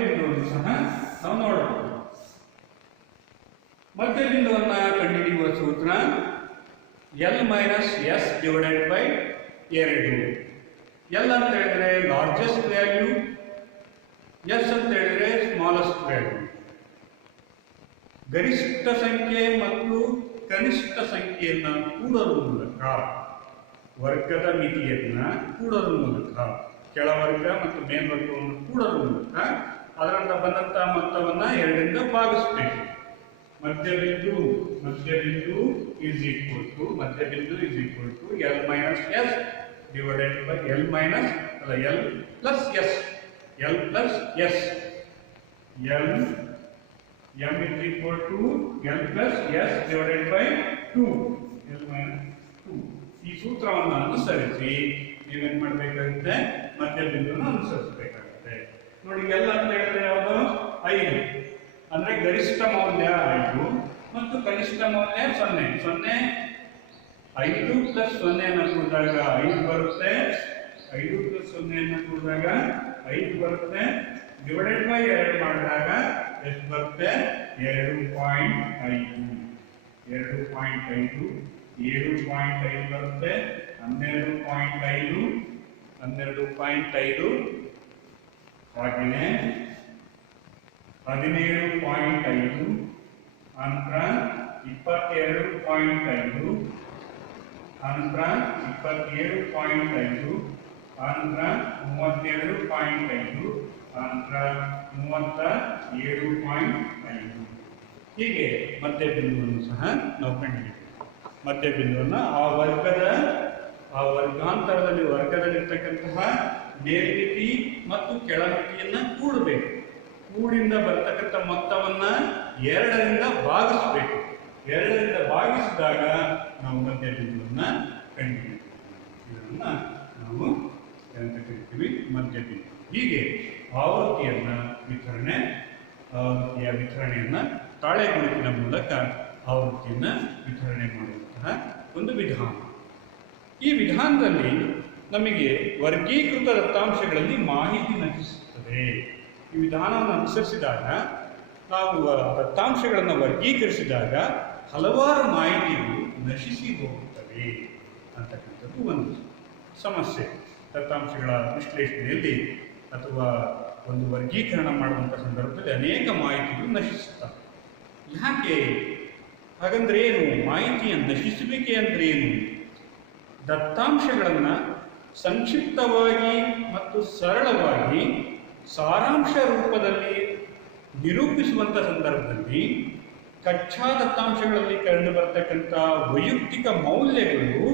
ಬಿಂದುವನ್ನು ಸಹ ನಾವು ನೋಡಬಹುದು. ಮಧ್ಯ ಬಿಂದುವನ್ನು ಕಂಡುಹಿಡಿಯುವ ಸೂತ್ರ L minus S divided by 2. L ಅಂತ ಹೇಳಿದ್ರೆ ಲಾರ್ಜೆಸ್ಟ್ ವ್ಯಾಲ್ಯೂ, ಎಸ್ ಅಂತ ಹೇಳಿದ್ರೆ ಸ್ಮಾಲೆಸ್ಟ್ ವ್ಯಾಲ್ಯೂ. ಗರಿಷ್ಠ ಸಂಖ್ಯೆ ಮತ್ತು ಕನಿಷ್ಠ ಸಂಖ್ಯೆಯನ್ನ ಕೂಡಲು ಮೂಲಕ, ವರ್ಗದ ಮಿತಿಯನ್ನ ಕೂಡಲು ಮೂಲಕ, ಕೆಳವರ್ಗ ಮತ್ತು ಮೇಲ್ವರ್ಗವನ್ನು ಕೂಡಲು ಮೂಲಕ ಅದರಿಂದ ಬಂದಂತ ಮೊತ್ತವನ್ನ 2ರಿಂದ ಭಾಗಿಸಬೇಕು. ಮಧ್ಯಬಿಂದು is equal to L minus S divided by L plus S. M is equal to L plus S divided by 2. L minus 2. ಈ ಸೂತ್ರವನ್ನು ಅನುಸರಿಸಿ ನೀವೇನ್ ಮಾಡಬೇಕಾಗುತ್ತೆ, ಮಧ್ಯಬಿಂದುವನ್ನು ಅನುಸರಿಸಬೇಕಾಗುತ್ತೆ. ನೋಡಿ, L ಅಂತ ಹೇಳಿದ್ರೆ ಯಾವುದು? 5. ಅಂದ್ರೆ ಗರಿಷ್ಠ ಮೌಲ್ಯ 5 ಮತ್ತು ಕನಿಷ್ಠ ಮೌಲ್ಯ 0. 5 ಪ್ಲಸ್ 0 ಅನ್ನು ಕೂಡಿದಾಗ 5 ಬರುತ್ತೆ. 5 ಪ್ಲಸ್ 0 ಅನ್ನು ಕೂಡಿದಾಗ 5 ಬರುತ್ತೆ. ಡಿವೈಡೆಡ್ ಬೈ 2 ಮಾಡಿದಾಗ ಎಷ್ಟು ಬರುತ್ತೆ? 2.5. 7.5 ಬರುತ್ತೆ. 12.5 ಹಾಗೆಯೇ 17.5 ನಂತರ 22.5 ನಂತರ 27.5 ನಂತರ 32.5 ನಂತರ 37.5. ಹೀಗೆ ಮಧ್ಯಬಿಂದುವನ್ನು ಸಹ ನಾವು ಕಂಡುಹಿಡಿಯಬೇಕು. ಮಧ್ಯಬಿಂದುವನ್ನು ಆ ವರ್ಗದಲ್ಲಿರ್ತಕ್ಕಂತಹ ಮೇಲ್ಮಿತಿ ಮತ್ತು ಕೆಳಮಿತಿಯನ್ನ ಕೂಡಬೇಕು. ಕೂಡಿಂದ ಬರ್ತಕ್ಕಂಥ ಮೊತ್ತವನ್ನ 2ರಿಂದ ಭಾಗಿಸಬೇಕು. 2ರಿಂದ ಭಾಗಿಸಿದಾಗ ನಾವು ಮಧ್ಯಬಿಂದುವನ್ನ ಕಂಡುಹಿಡಿಯಬೇಕು. ಇದನ್ನ ನಾವು ಅಂತ ಕರಿತೀವಿ, ಮಧ್ಯಬಿಂದು. ಹೀಗೆ ಆವೃತ್ತಿಯ ವಿತರಣೆಯನ್ನ ತಾಳೆ ಗುರುತಿನ ಮೂಲಕ ಆವೃತ್ತಿಯನ್ನ ವಿತರಣೆ ಮಾಡುವಂತಹ ಒಂದು ವಿಧಾನ. ಈ ವಿಧಾನದಲ್ಲಿ ನಮಗೆ ವರ್ಗೀಕೃತ ದತ್ತಾಂಶಗಳಲ್ಲಿ ಮಾಹಿತಿ ನಶಿಸುತ್ತದೆ. ಈ ವಿಧಾನವನ್ನು ಅನುಸರಿಸಿದಾಗ ನಾವು ದತ್ತಾಂಶಗಳನ್ನು ವರ್ಗೀಕರಿಸಿದಾಗ ಹಲವಾರು ಮಾಹಿತಿಗಳು ನಶಿಸಿ ಹೋಗುತ್ತವೆ ಅಂತಕ್ಕಂಥದ್ದು ಒಂದು ಸಮಸ್ಯೆ. ದತ್ತಾಂಶಗಳ ವಿಶ್ಲೇಷಣೆಯಲ್ಲಿ ಅಥವಾ ಒಂದು ವರ್ಗೀಕರಣ ಮಾಡುವಂಥ ಸಂದರ್ಭದಲ್ಲಿ ಅನೇಕ ಮಾಹಿತಿಗಳು ನಶಿಸುತ್ತವೆ. ಯಾಕೆ? ಹಾಗಂದ್ರೆ ಏನು? ಮಾಹಿತಿಯ ನಶಿಸುವಿಕೆ ಅಂದ್ರೆ ಏನು? ದತ್ತಾಂಶಗಳನ್ನು ಸಂಕ್ಷಿಪ್ತವಾಗಿ ಮತ್ತು ಸರಳವಾಗಿ ಸಾರಾಂಶ ರೂಪದಲ್ಲಿ ನಿರೂಪಿಸುವಂಥ ಸಂದರ್ಭದಲ್ಲಿ ಕಚ್ಚಾ ದತ್ತಾಂಶಗಳಲ್ಲಿ ಕಂಡು ಬರ್ತಕ್ಕಂಥ ವೈಯಕ್ತಿಕ ಮೌಲ್ಯಗಳು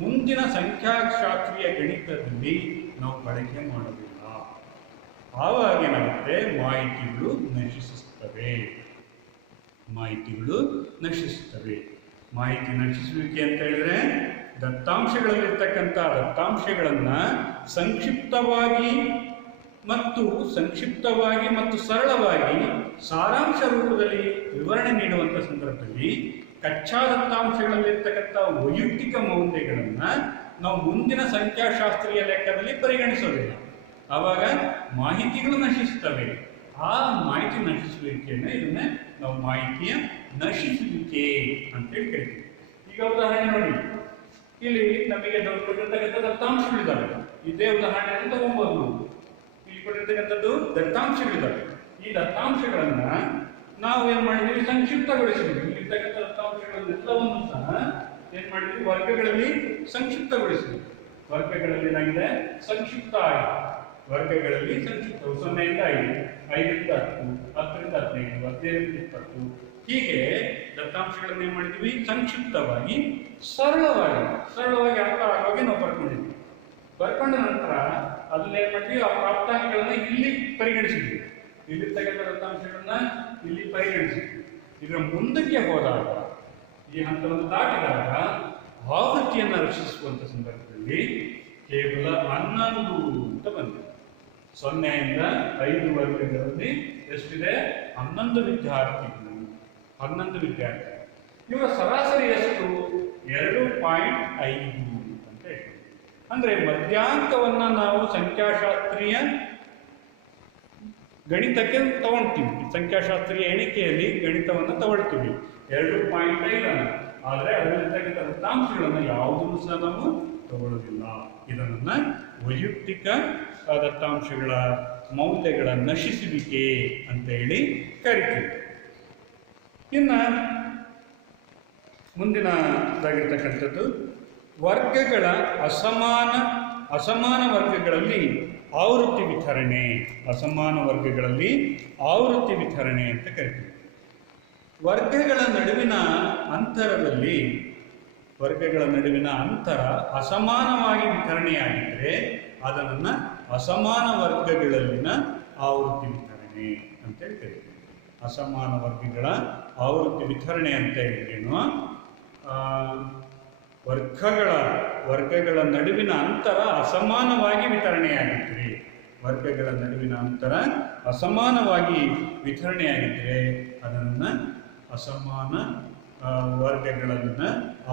ಮುಂದಿನ ಸಂಖ್ಯಾಶಾಸ್ತ್ರೀಯ ಗಣಿತದಲ್ಲಿ ನಾವು ಬಳಕೆ ಮಾಡೋದಿಲ್ಲ. ಆವಾಗ ಏನಾಗುತ್ತೆ? ಮಾಹಿತಿಗಳು ನಶಿಸುತ್ತವೆ. ಮಾಹಿತಿ ನಶಿಸುವಿಕೆ ಅಂತ ಹೇಳಿದ್ರೆ ದತ್ತಾಂಶಗಳಲ್ಲಿರ್ತಕ್ಕಂಥ ದತ್ತಾಂಶಗಳನ್ನು ಸಂಕ್ಷಿಪ್ತವಾಗಿ ಮತ್ತು ಸರಳವಾಗಿ ಸಾರಾಂಶ ರೂಪದಲ್ಲಿ ವಿವರಣೆ ನೀಡುವಂಥ ಸಂದರ್ಭದಲ್ಲಿ ಕಚ್ಚಾ ದತ್ತಾಂಶಗಳಲ್ಲಿರ್ತಕ್ಕಂಥ ವೈಯಕ್ತಿಕ ಮೌಲ್ಯಗಳನ್ನು ನಾವು ಮುಂದಿನ ಸಂಖ್ಯಾಶಾಸ್ತ್ರೀಯ ಲೆಕ್ಕದಲ್ಲಿ ಪರಿಗಣಿಸೋದಿಲ್ಲ. ಆವಾಗ ಮಾಹಿತಿಗಳು ನಶಿಸುತ್ತವೆ. ಆ ಮಾಹಿತಿ ನಶಿಸುವಿಕೆಯನ್ನು ಇದನ್ನೇ ನಾವು ಮಾಹಿತಿಯ ನಶಿಸುವಿಕೆ ಅಂತೇಳಿ ಕರಿತೀವಿ. ಈಗ ಉದಾಹರಣೆ ನೋಡಿ, ಇಲ್ಲಿ ನಮಗೆ ಕೊಟ್ಟಿರ್ತಕ್ಕಂಥ ದತ್ತಾಂಶಗಳಿದ್ದಾವೆ. ಇದೇ ಉದಾಹರಣೆಯನ್ನು ತಗೊಳ್ಬಹುದು. ಇಲ್ಲಿ ಕೊಟ್ಟಿರ್ತಕ್ಕಂಥದ್ದು ದತ್ತಾಂಶಗಳಿದ್ದಾವೆ. ಈ ದತ್ತಾಂಶಗಳನ್ನ ನಾವು ಏನ್ ಮಾಡಿದ್ವಿ? ಸಂಕ್ಷಿಪ್ತಗೊಳಿಸಿದ್ವಿ. ಇಲ್ಲಿರ್ತಕ್ಕಂಥ ದತ್ತಾಂಶಗಳನ್ನೆಲ್ಲವನ್ನು ಸಹ ಏನ್ ಮಾಡಿದ್ವಿ? ವರ್ಗಗಳಲ್ಲಿ ಸಂಕ್ಷಿಪ್ತಗೊಳಿಸಿದ್ವಿ. ವರ್ಗಗಳಲ್ಲಿ ಏನಾಗಿದೆ? ಸಂಕ್ಷಿಪ್ತ ಆಗಿದೆ. ವರ್ಗಗಳಲ್ಲಿ ಸಂಕ್ಷಿಪ್ತ 0 ರಿಂದ 5, 5 ರಿಂದ 10, 10 ರಿಂದ 15, 15 ರಿಂದ 20 ಹೀಗೆ ದತ್ತಾಂಶಗಳನ್ನು ಏನ್ ಮಾಡಿದ್ವಿ? ಸಂಕ್ಷಿಪ್ತವಾಗಿ ಸರಳವಾಗಿ ಅರ್ಥ ಆಗುವಾಗೆ ನಾವು ಬರ್ಕೊಂಡ ನಂತರ ಅದನ್ನ ಏನ್ ಮಾಡಿದ್ವಿ? ಆ ಪ್ರಾಪ್ತಾಂಕಗಳನ್ನ ಇಲ್ಲಿ ಪರಿಗಣಿಸಿದ್ವಿ. ಇಲ್ಲಿರ್ತಕ್ಕಂಥ ದತ್ತಾಂಶಗಳನ್ನ ಇಲ್ಲಿ ಪರಿಗಣಿಸಿದ್ವಿ. ಇದರ ಮುಂದಕ್ಕೆ ಹೋದಾಗ, ಈ ಹಂತವನ್ನು ದಾಟಿದಾಗ ಆವೃತ್ತಿಯನ್ನು ರಚಿಸುವಂತ ಸಂದರ್ಭದಲ್ಲಿ ಕೇವಲ 11 ಅಂತ ಬಂದಿದೆ. 0 ರಿಂದ 5 ವರ್ಗಗಳಲ್ಲಿ ಎಷ್ಟಿದೆ? 11 ವಿದ್ಯಾರ್ಥಿಗಳು. ಇವರ ಸರಾಸರಿ ಎಷ್ಟು? 2.5 ಅಂತ ಹೇಳ್ತೀವಿ. ಅಂದ್ರೆ ಮಧ್ಯಾಂಕವನ್ನ ನಾವು ಸಂಖ್ಯಾಶಾಸ್ತ್ರೀಯ ಗಣಿತಕ್ಕೆ ತಗೊಳ್ತೀವಿ. ಸಂಖ್ಯಾಶಾಸ್ತ್ರೀಯ ಎಣಿಕೆಯಲ್ಲಿ ಗಣಿತವನ್ನು ತಗೊಳ್ತೀವಿ. 2.5 ಆದರೆ ಅದರಲ್ಲಿರ್ತಕ್ಕಂಥ ದತ್ತಾಂಶಗಳನ್ನು ಯಾವುದನ್ನು ಸಹ ನಾವು ತಗೊಳ್ಳೋದಿಲ್ಲ. ಇದನ್ನ ವೈಯಕ್ತಿಕ ದತ್ತಾಂಶಗಳ ಮೌಲ್ಯಗಳ ನಶಿಸುವಿಕೆ ಅಂತ ಹೇಳಿ ಕರಿತೀವಿ. ಇನ್ನು ಮುಂದಿನದಾಗಿರ್ತಕ್ಕಂಥದ್ದು ವರ್ಗಗಳ ಅಸಮಾನ ವರ್ಗಗಳಲ್ಲಿ ಆವೃತ್ತಿ ವಿತರಣೆ. ಅಸಮಾನ ವರ್ಗಗಳಲ್ಲಿ ಆವೃತ್ತಿ ವಿತರಣೆ ಅಂತ ಕರಿತೀವಿ. ವರ್ಗಗಳ ನಡುವಿನ ಅಂತರ ಅಸಮಾನವಾಗಿ ವಿತರಣೆಯಾಗಿದ್ದರೆ ಅದನ್ನು ಅಸಮಾನ ವರ್ಗಗಳಲ್ಲಿನ ಆವೃತ್ತಿ ವಿತರಣೆ ಅಂತೇಳಿ ಕರಿತೀವಿ. ಅಸಮಾನ ವರ್ಗಗಳ ಆವೃತ್ತಿ ವಿತರಣೆ ಅಂತ ಹೇಳಿದ್ರೇನು, ವರ್ಗಗಳ ನಡುವಿನ ಅಂತರ ಅಸಮಾನವಾಗಿ ವಿತರಣೆಯಾಗಿದ್ದರೆ, ವರ್ಗಗಳ ನಡುವಿನ ಅಂತರ ಅಸಮಾನವಾಗಿ ವಿತರಣೆಯಾಗಿದ್ದರೆ ಅದನ್ನು ಅಸಮಾನ ವರ್ಗಗಳನ್ನ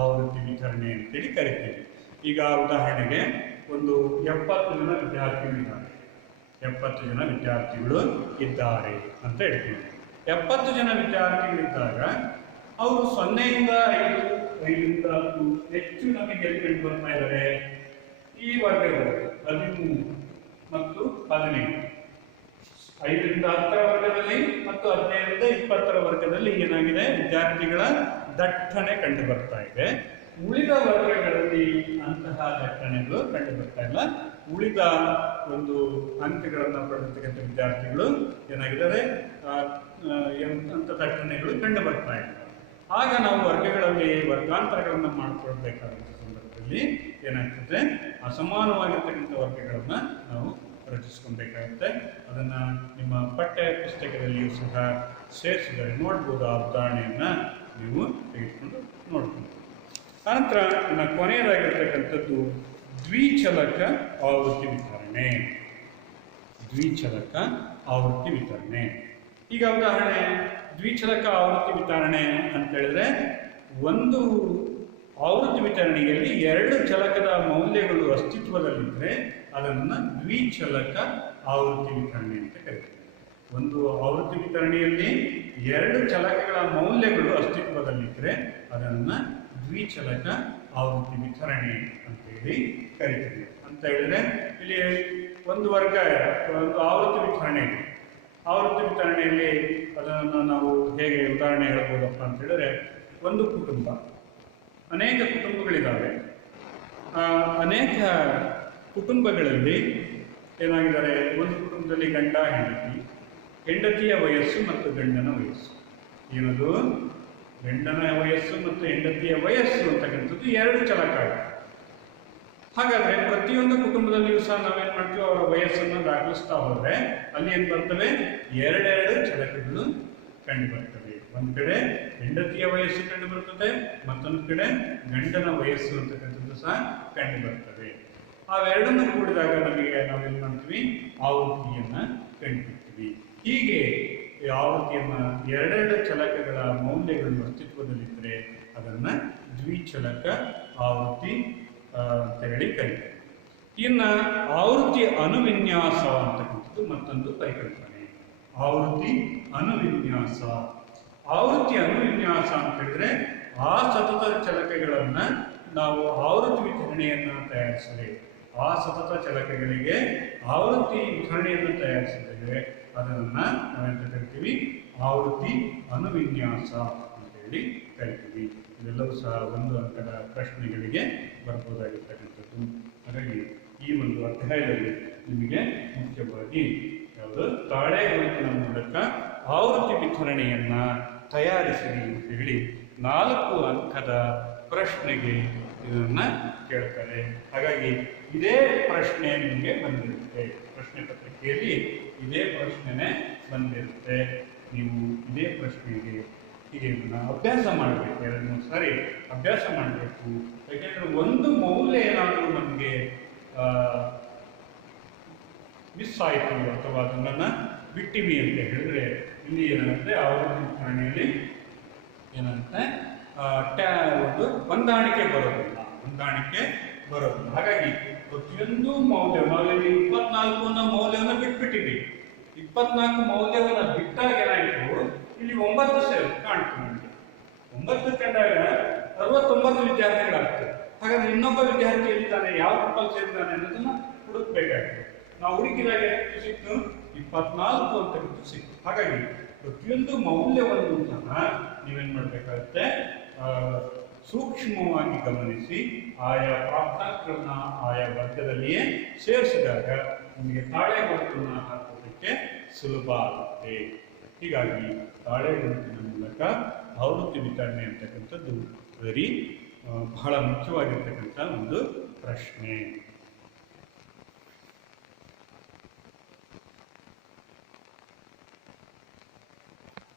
ಆವೃತ್ತಿ ವಿತರಣೆ ಅಂತೇಳಿ ಕರಿತೀವಿ. ಈಗ ಉದಾಹರಣೆಗೆ ಒಂದು 70 ಜನ ವಿದ್ಯಾರ್ಥಿಗಳಿದ್ದಾರೆ. 70 ಜನ ವಿದ್ಯಾರ್ಥಿಗಳು ಇದ್ದಾರೆ ಅಂತ ಹೇಳ್ತೀವಿ. 70 ಜನ ವಿದ್ಯಾರ್ಥಿಗಳಿದ್ದಾಗ ಅವರು 0ರಿಂದ 5, 5ರಿಂದ 10 ಹೆಚ್ಚು ನಮಗೆ ಎಲ್ಲಿ ಕಂಡು ಬರ್ತಾ ಇದ್ದಾರೆ? ಈ ವರ್ಗಗಳು 13 ಮತ್ತು 15, 5ರಿಂದ 10ರ ವರ್ಗದಲ್ಲಿ ಮತ್ತು 15ರಿಂದ 20ರ ವರ್ಗದಲ್ಲಿ ಏನಾಗಿದೆ? ವಿದ್ಯಾರ್ಥಿಗಳ ದಟ್ಟಣೆ ಕಂಡು ಬರ್ತಾ ಇದೆ. ಉಳಿದ ವರ್ಗಗಳಲ್ಲಿ ಅಂತಹ ದಟ್ಟಣೆಗಳು ಕಂಡು ಬರ್ತಾ ಇಲ್ಲ. ಉಳಿದ ಒಂದು ಅಂಕಗಳನ್ನು ಪಡೆದಿರ್ತಕ್ಕಂಥ ವಿದ್ಯಾರ್ಥಿಗಳು ಏನಾಗಿದ್ದಾರೆ? ಅಂತ ದಟ್ಟಣೆಗಳು ಕಂಡು ಬರ್ತಾ ಇಲ್ಲ. ಆಗ ನಾವು ವರ್ಗಗಳಲ್ಲಿ ವರ್ಗಾಂತರಗಳನ್ನು ಮಾಡಿಕೊಳ್ಬೇಕಾದಂಥ ಸಂದರ್ಭದಲ್ಲಿ ಏನಾಗ್ತದೆ? ಅಸಮಾನವಾಗಿರ್ತಕ್ಕಂಥ ವರ್ಗಗಳನ್ನು ನಾವು ರಚಿಸ್ಕೊಬೇಕಾಗುತ್ತೆ. ಅದನ್ನು ನಿಮ್ಮ ಪಠ್ಯ ಪುಸ್ತಕದಲ್ಲಿಯೂ ಸಹ ಸೇರಿಸಿದರೆ ನೋಡ್ಬೋದು. ಆ ಉದಾಹರಣೆಯನ್ನು ನೀವು ತೆಗೆದುಕೊಂಡು ನೋಡ್ಬೋದು. ಆನಂತರ ಇನ್ನು ಕೊನೆಯದಾಗಿರ್ತಕ್ಕಂಥದ್ದು ದ್ವಿಚಲಕ ಆವೃತ್ತಿ ವಿತರಣೆ. ದ್ವಿಚಲಕ ಆವೃತ್ತಿ ವಿತರಣೆ. ಈಗ ಉದಾಹರಣೆ ದ್ವಿಚಲಕ ಆವೃತ್ತಿ ವಿತರಣೆ ಅಂತ ಹೇಳಿದ್ರೆ, ಒಂದು ಆವೃತ್ತಿ ವಿತರಣೆಯಲ್ಲಿ 2 ಚಲಕದ ಮೌಲ್ಯಗಳು ಅಸ್ತಿತ್ವದಲ್ಲಿದ್ದರೆ ಅದನ್ನು ದ್ವಿಚಲಕ ಆವೃತ್ತಿ ವಿತರಣೆ ಅಂತ ಕರೀತಾರೆ. ಒಂದು ಆವೃತ್ತಿ ವಿತರಣೆಯಲ್ಲಿ 2 ಚಲಕಗಳ ಮೌಲ್ಯಗಳು ಅಸ್ತಿತ್ವದಲ್ಲಿದ್ದರೆ ಅದನ್ನು ದ್ವಿಚಲಕ ಆವೃತ್ತಿ ವಿತರಣೆ ಅಂತ ಹೇಳಿ ಕರೀತೀವಿ. ಅಂತ ಹೇಳಿದ್ರೆ ಇಲ್ಲಿ ಒಂದು ವರ್ಗ, ಒಂದು ಆವೃತ್ತಿ ವಿತರಣೆ ಇದೆ. ಆವೃತ್ತಿ ವಿತರಣೆಯಲ್ಲಿ ಅದನ್ನು ನಾವು ಹೇಗೆ ಉದಾಹರಣೆ ಹೇಳ್ಬೋದಪ್ಪ ಅಂತ ಹೇಳಿದ್ರೆ, ಒಂದು ಕುಟುಂಬ, ಅನೇಕ ಕುಟುಂಬಗಳಿದ್ದಾವೆ. ಅನೇಕ ಕುಟುಂಬಗಳಲ್ಲಿ ಏನಾಗಿದ್ದಾರೆ? ಒಂದು ಕುಟುಂಬದಲ್ಲಿ ಗಂಡ ಹೆಂಡತಿ, ಹೆಂಡತಿಯ ವಯಸ್ಸು ಮತ್ತು ಗಂಡನ ವಯಸ್ಸು. ಏನದು? ಗಂಡನ ವಯಸ್ಸು ಮತ್ತು ಹೆಂಡತಿಯ ವಯಸ್ಸು ಅಂತಕ್ಕಂಥದ್ದು 2 ಚಲಕ. ಹಾಗಾದ್ರೆ ಪ್ರತಿಯೊಂದು ಕುಟುಂಬದಲ್ಲಿಯೂ ಸಹ ನಾವೇನ್ ಮಾಡ್ತೀವಿ? ಅವರ ವಯಸ್ಸನ್ನು ದಾಖಲಿಸ್ತಾ ಹೋದ್ರೆ ಅಲ್ಲಿ ಏನ್ ಬರ್ತವೆ? 2 ಚಲಕಗಳು ಕಂಡು ಬರ್ತವೆ. ಒಂದ್ ಕಡೆ ಹೆಂಡತಿಯ ವಯಸ್ಸು ಕಂಡು ಬರ್ತದೆ, ಮತ್ತೊಂದು ಕಡೆ ಗಂಡನ ವಯಸ್ಸು ಅಂತಕ್ಕಂಥದ್ದು ಸಹ ಕಂಡು ಬರ್ತದೆ. ಅವೆರಡನ್ನು ಕೂಡಿದಾಗ ನಮಗೆ ನಾವೇನ್ ಮಾಡ್ತೀವಿ? ಆವೃತ್ತಿಯನ್ನ ಕಂಡುಹಿಡ್ತೀವಿ. ಹೀಗೆ ಆವೃತ್ತಿಯನ್ನ 2 ಚಲಕಗಳ ಮೌಲ್ಯಗಳು ಅಸ್ತಿತ್ವದಲ್ಲಿದ್ದರೆ ಅದನ್ನ ದ್ವಿಚಲಕ ಆವೃತ್ತಿ ಅಂತ ಹೇಳಿ ಕರೀತಾರೆ. ಇನ್ನು ಆವೃತ್ತಿ ಅನುವಿನ್ಯಾಸ ಅಂತಕ್ಕಂಥದ್ದು ಮತ್ತೊಂದು ಪರಿಕಲ್ಪನೆ. ಆವೃತ್ತಿ ಅನುವಿನ್ಯಾಸ. ಆವೃತ್ತಿ ಅನುವಿನ್ಯಾಸ ಅಂತ ಹೇಳಿದ್ರೆ ಆ ಸತತ ಚಲಕಗಳನ್ನ ನಾವು ಆವೃತ್ತಿ ವಿತರಣೆಯನ್ನ ತಯಾರಿಸಿದೆ. ಆ ಸತತ ಚಲಕಗಳಿಗೆ ಆವೃತ್ತಿ ವಿತರಣೆಯನ್ನು ತಯಾರಿಸಿದ್ದೇವೆ. ಅದನ್ನ ನಾವೆಂತ ಕರಿತೀವಿ? ಆವೃತ್ತಿ ಅನುವಿನ್ಯಾಸ ಅಂತ ಹೇಳಿ ಕರಿತೀವಿ. ಇದೆಲ್ಲವೂ ಸಹ 1 ಅಂಕದ ಪ್ರಶ್ನೆಗಳಿಗೆ ಬರ್ಬೋದಾಗಿರ್ತಕ್ಕಂಥದ್ದು. ಹಾಗಾಗಿ ಈ ಒಂದು ಅಧ್ಯಾಯದಲ್ಲಿ ನಿಮಗೆ ಮುಖ್ಯವಾಗಿ ಯಾವುದು? ತಾಳೆ ಗುರುತಿನ ಮೂಲಕ ಆವೃತ್ತಿ ವಿತರಣೆಯನ್ನ ತಯಾರಿಸಿರಿ ಅಂತ ಹೇಳಿ 4 ಅಂಕದ ಪ್ರಶ್ನೆಗೆ ಇದನ್ನ ಕೇಳ್ತಾರೆ. ಹಾಗಾಗಿ ಇದೇ ಪ್ರಶ್ನೆ ನಿಮಗೆ ಬಂದಿರುತ್ತೆ. ಪ್ರಶ್ನೆ ಪತ್ರಿಕೆಯಲ್ಲಿ ಇದೇ ಪ್ರಶ್ನೆನೇ ಬಂದಿರುತ್ತೆ. ನೀವು ಇದೇ ಪ್ರಶ್ನೆಗೆ ಹೀಗೆ ಅಭ್ಯಾಸ ಮಾಡಬೇಕು. 2-3 ಸಾರಿ ಅಭ್ಯಾಸ ಮಾಡಬೇಕು. ಯಾಕೆಂದ್ರೆ ಒಂದು ಮೌಲ್ಯ ಏನಾದರೂ ನಮಗೆ ಮಿಸ್ ಆಯಿತು ಅಥವಾ ಅದನ್ನ ಬಿಟ್ಟಿವಿ ಅಂತ ಹೇಳಿದ್ರೆ ಇಲ್ಲಿ ಏನಾಗುತ್ತೆ? ಆವೃತ್ತಿ ವಿತರಣೆಯಲ್ಲಿ ಏನಂತೆ ಒಂದು ಹೊಂದಾಣಿಕೆ ಬರೋದಿಲ್ಲ. ಹಾಗಾಗಿ ಪ್ರತಿಯೊಂದು ಮೌಲ್ಯ, ನಾವಿಲ್ಲಿ 24 ಅನ್ನೋ ಮೌಲ್ಯವನ್ನು ಬಿಟ್ಬಿಟ್ಟಿವಿ. 24 ಮೌಲ್ಯವನ್ನು ಬಿಟ್ಟಾಗ ಏನಾಯಿತು? ಇಲ್ಲಿ 9 ಕಾಣ್ತು. ನಮಗೆ 9 ಕಂಡಾಗ 69 ವಿದ್ಯಾರ್ಥಿಗಳಾಗ್ತದೆ. ಹಾಗಾದ್ರೆ ಇನ್ನೊಬ್ಬ ವಿದ್ಯಾರ್ಥಿ ಎಲ್ಲಿದ್ದಾನೆ, ಯಾವ ಗ್ರೂಪಲ್ಲಿ ಸೇರಿದ್ದಾನೆ ಅನ್ನೋದನ್ನ ಹುಡುಕ್ಬೇಕಾಗ್ತದೆ. ನಾವು ಹುಡುಕಿದಾಗ ಎಷ್ಟು ಸಿಕ್ತು, 24 ಅಂತ ಸಿಕ್ತು. ಹಾಗಾಗಿ ಪ್ರತಿಯೊಂದು ಮೌಲ್ಯವನ್ನು ಸಹ ನೀವೇನ್ ಮಾಡಬೇಕಾಗುತ್ತೆ, ಸೂಕ್ಷ್ಮವಾಗಿ ಗಮನಿಸಿ ಆಯಾ ಪ್ರಾಪ್ತಾಂಕಗಳನ್ನ ಆಯಾ ವರ್ಗದಲ್ಲಿಯೇ ಸೇರಿಸಿದಾಗ ನಿಮಗೆ ತಾಳೆ ಗುರುತನ್ನ ಹಾಕೋದಕ್ಕೆ ಸುಲಭ ಆಗುತ್ತೆ. ಹೀಗಾಗಿ ತಾಳೆ ಗುರುತಿನ ಮೂಲಕ ಆವೃತ್ತಿ ವಿತರಣೆ ಅಂತಕ್ಕಂಥದ್ದು ಬಹಳ ಮುಖ್ಯವಾಗಿರ್ತಕ್ಕಂಥ ಒಂದು ಪ್ರಶ್ನೆ.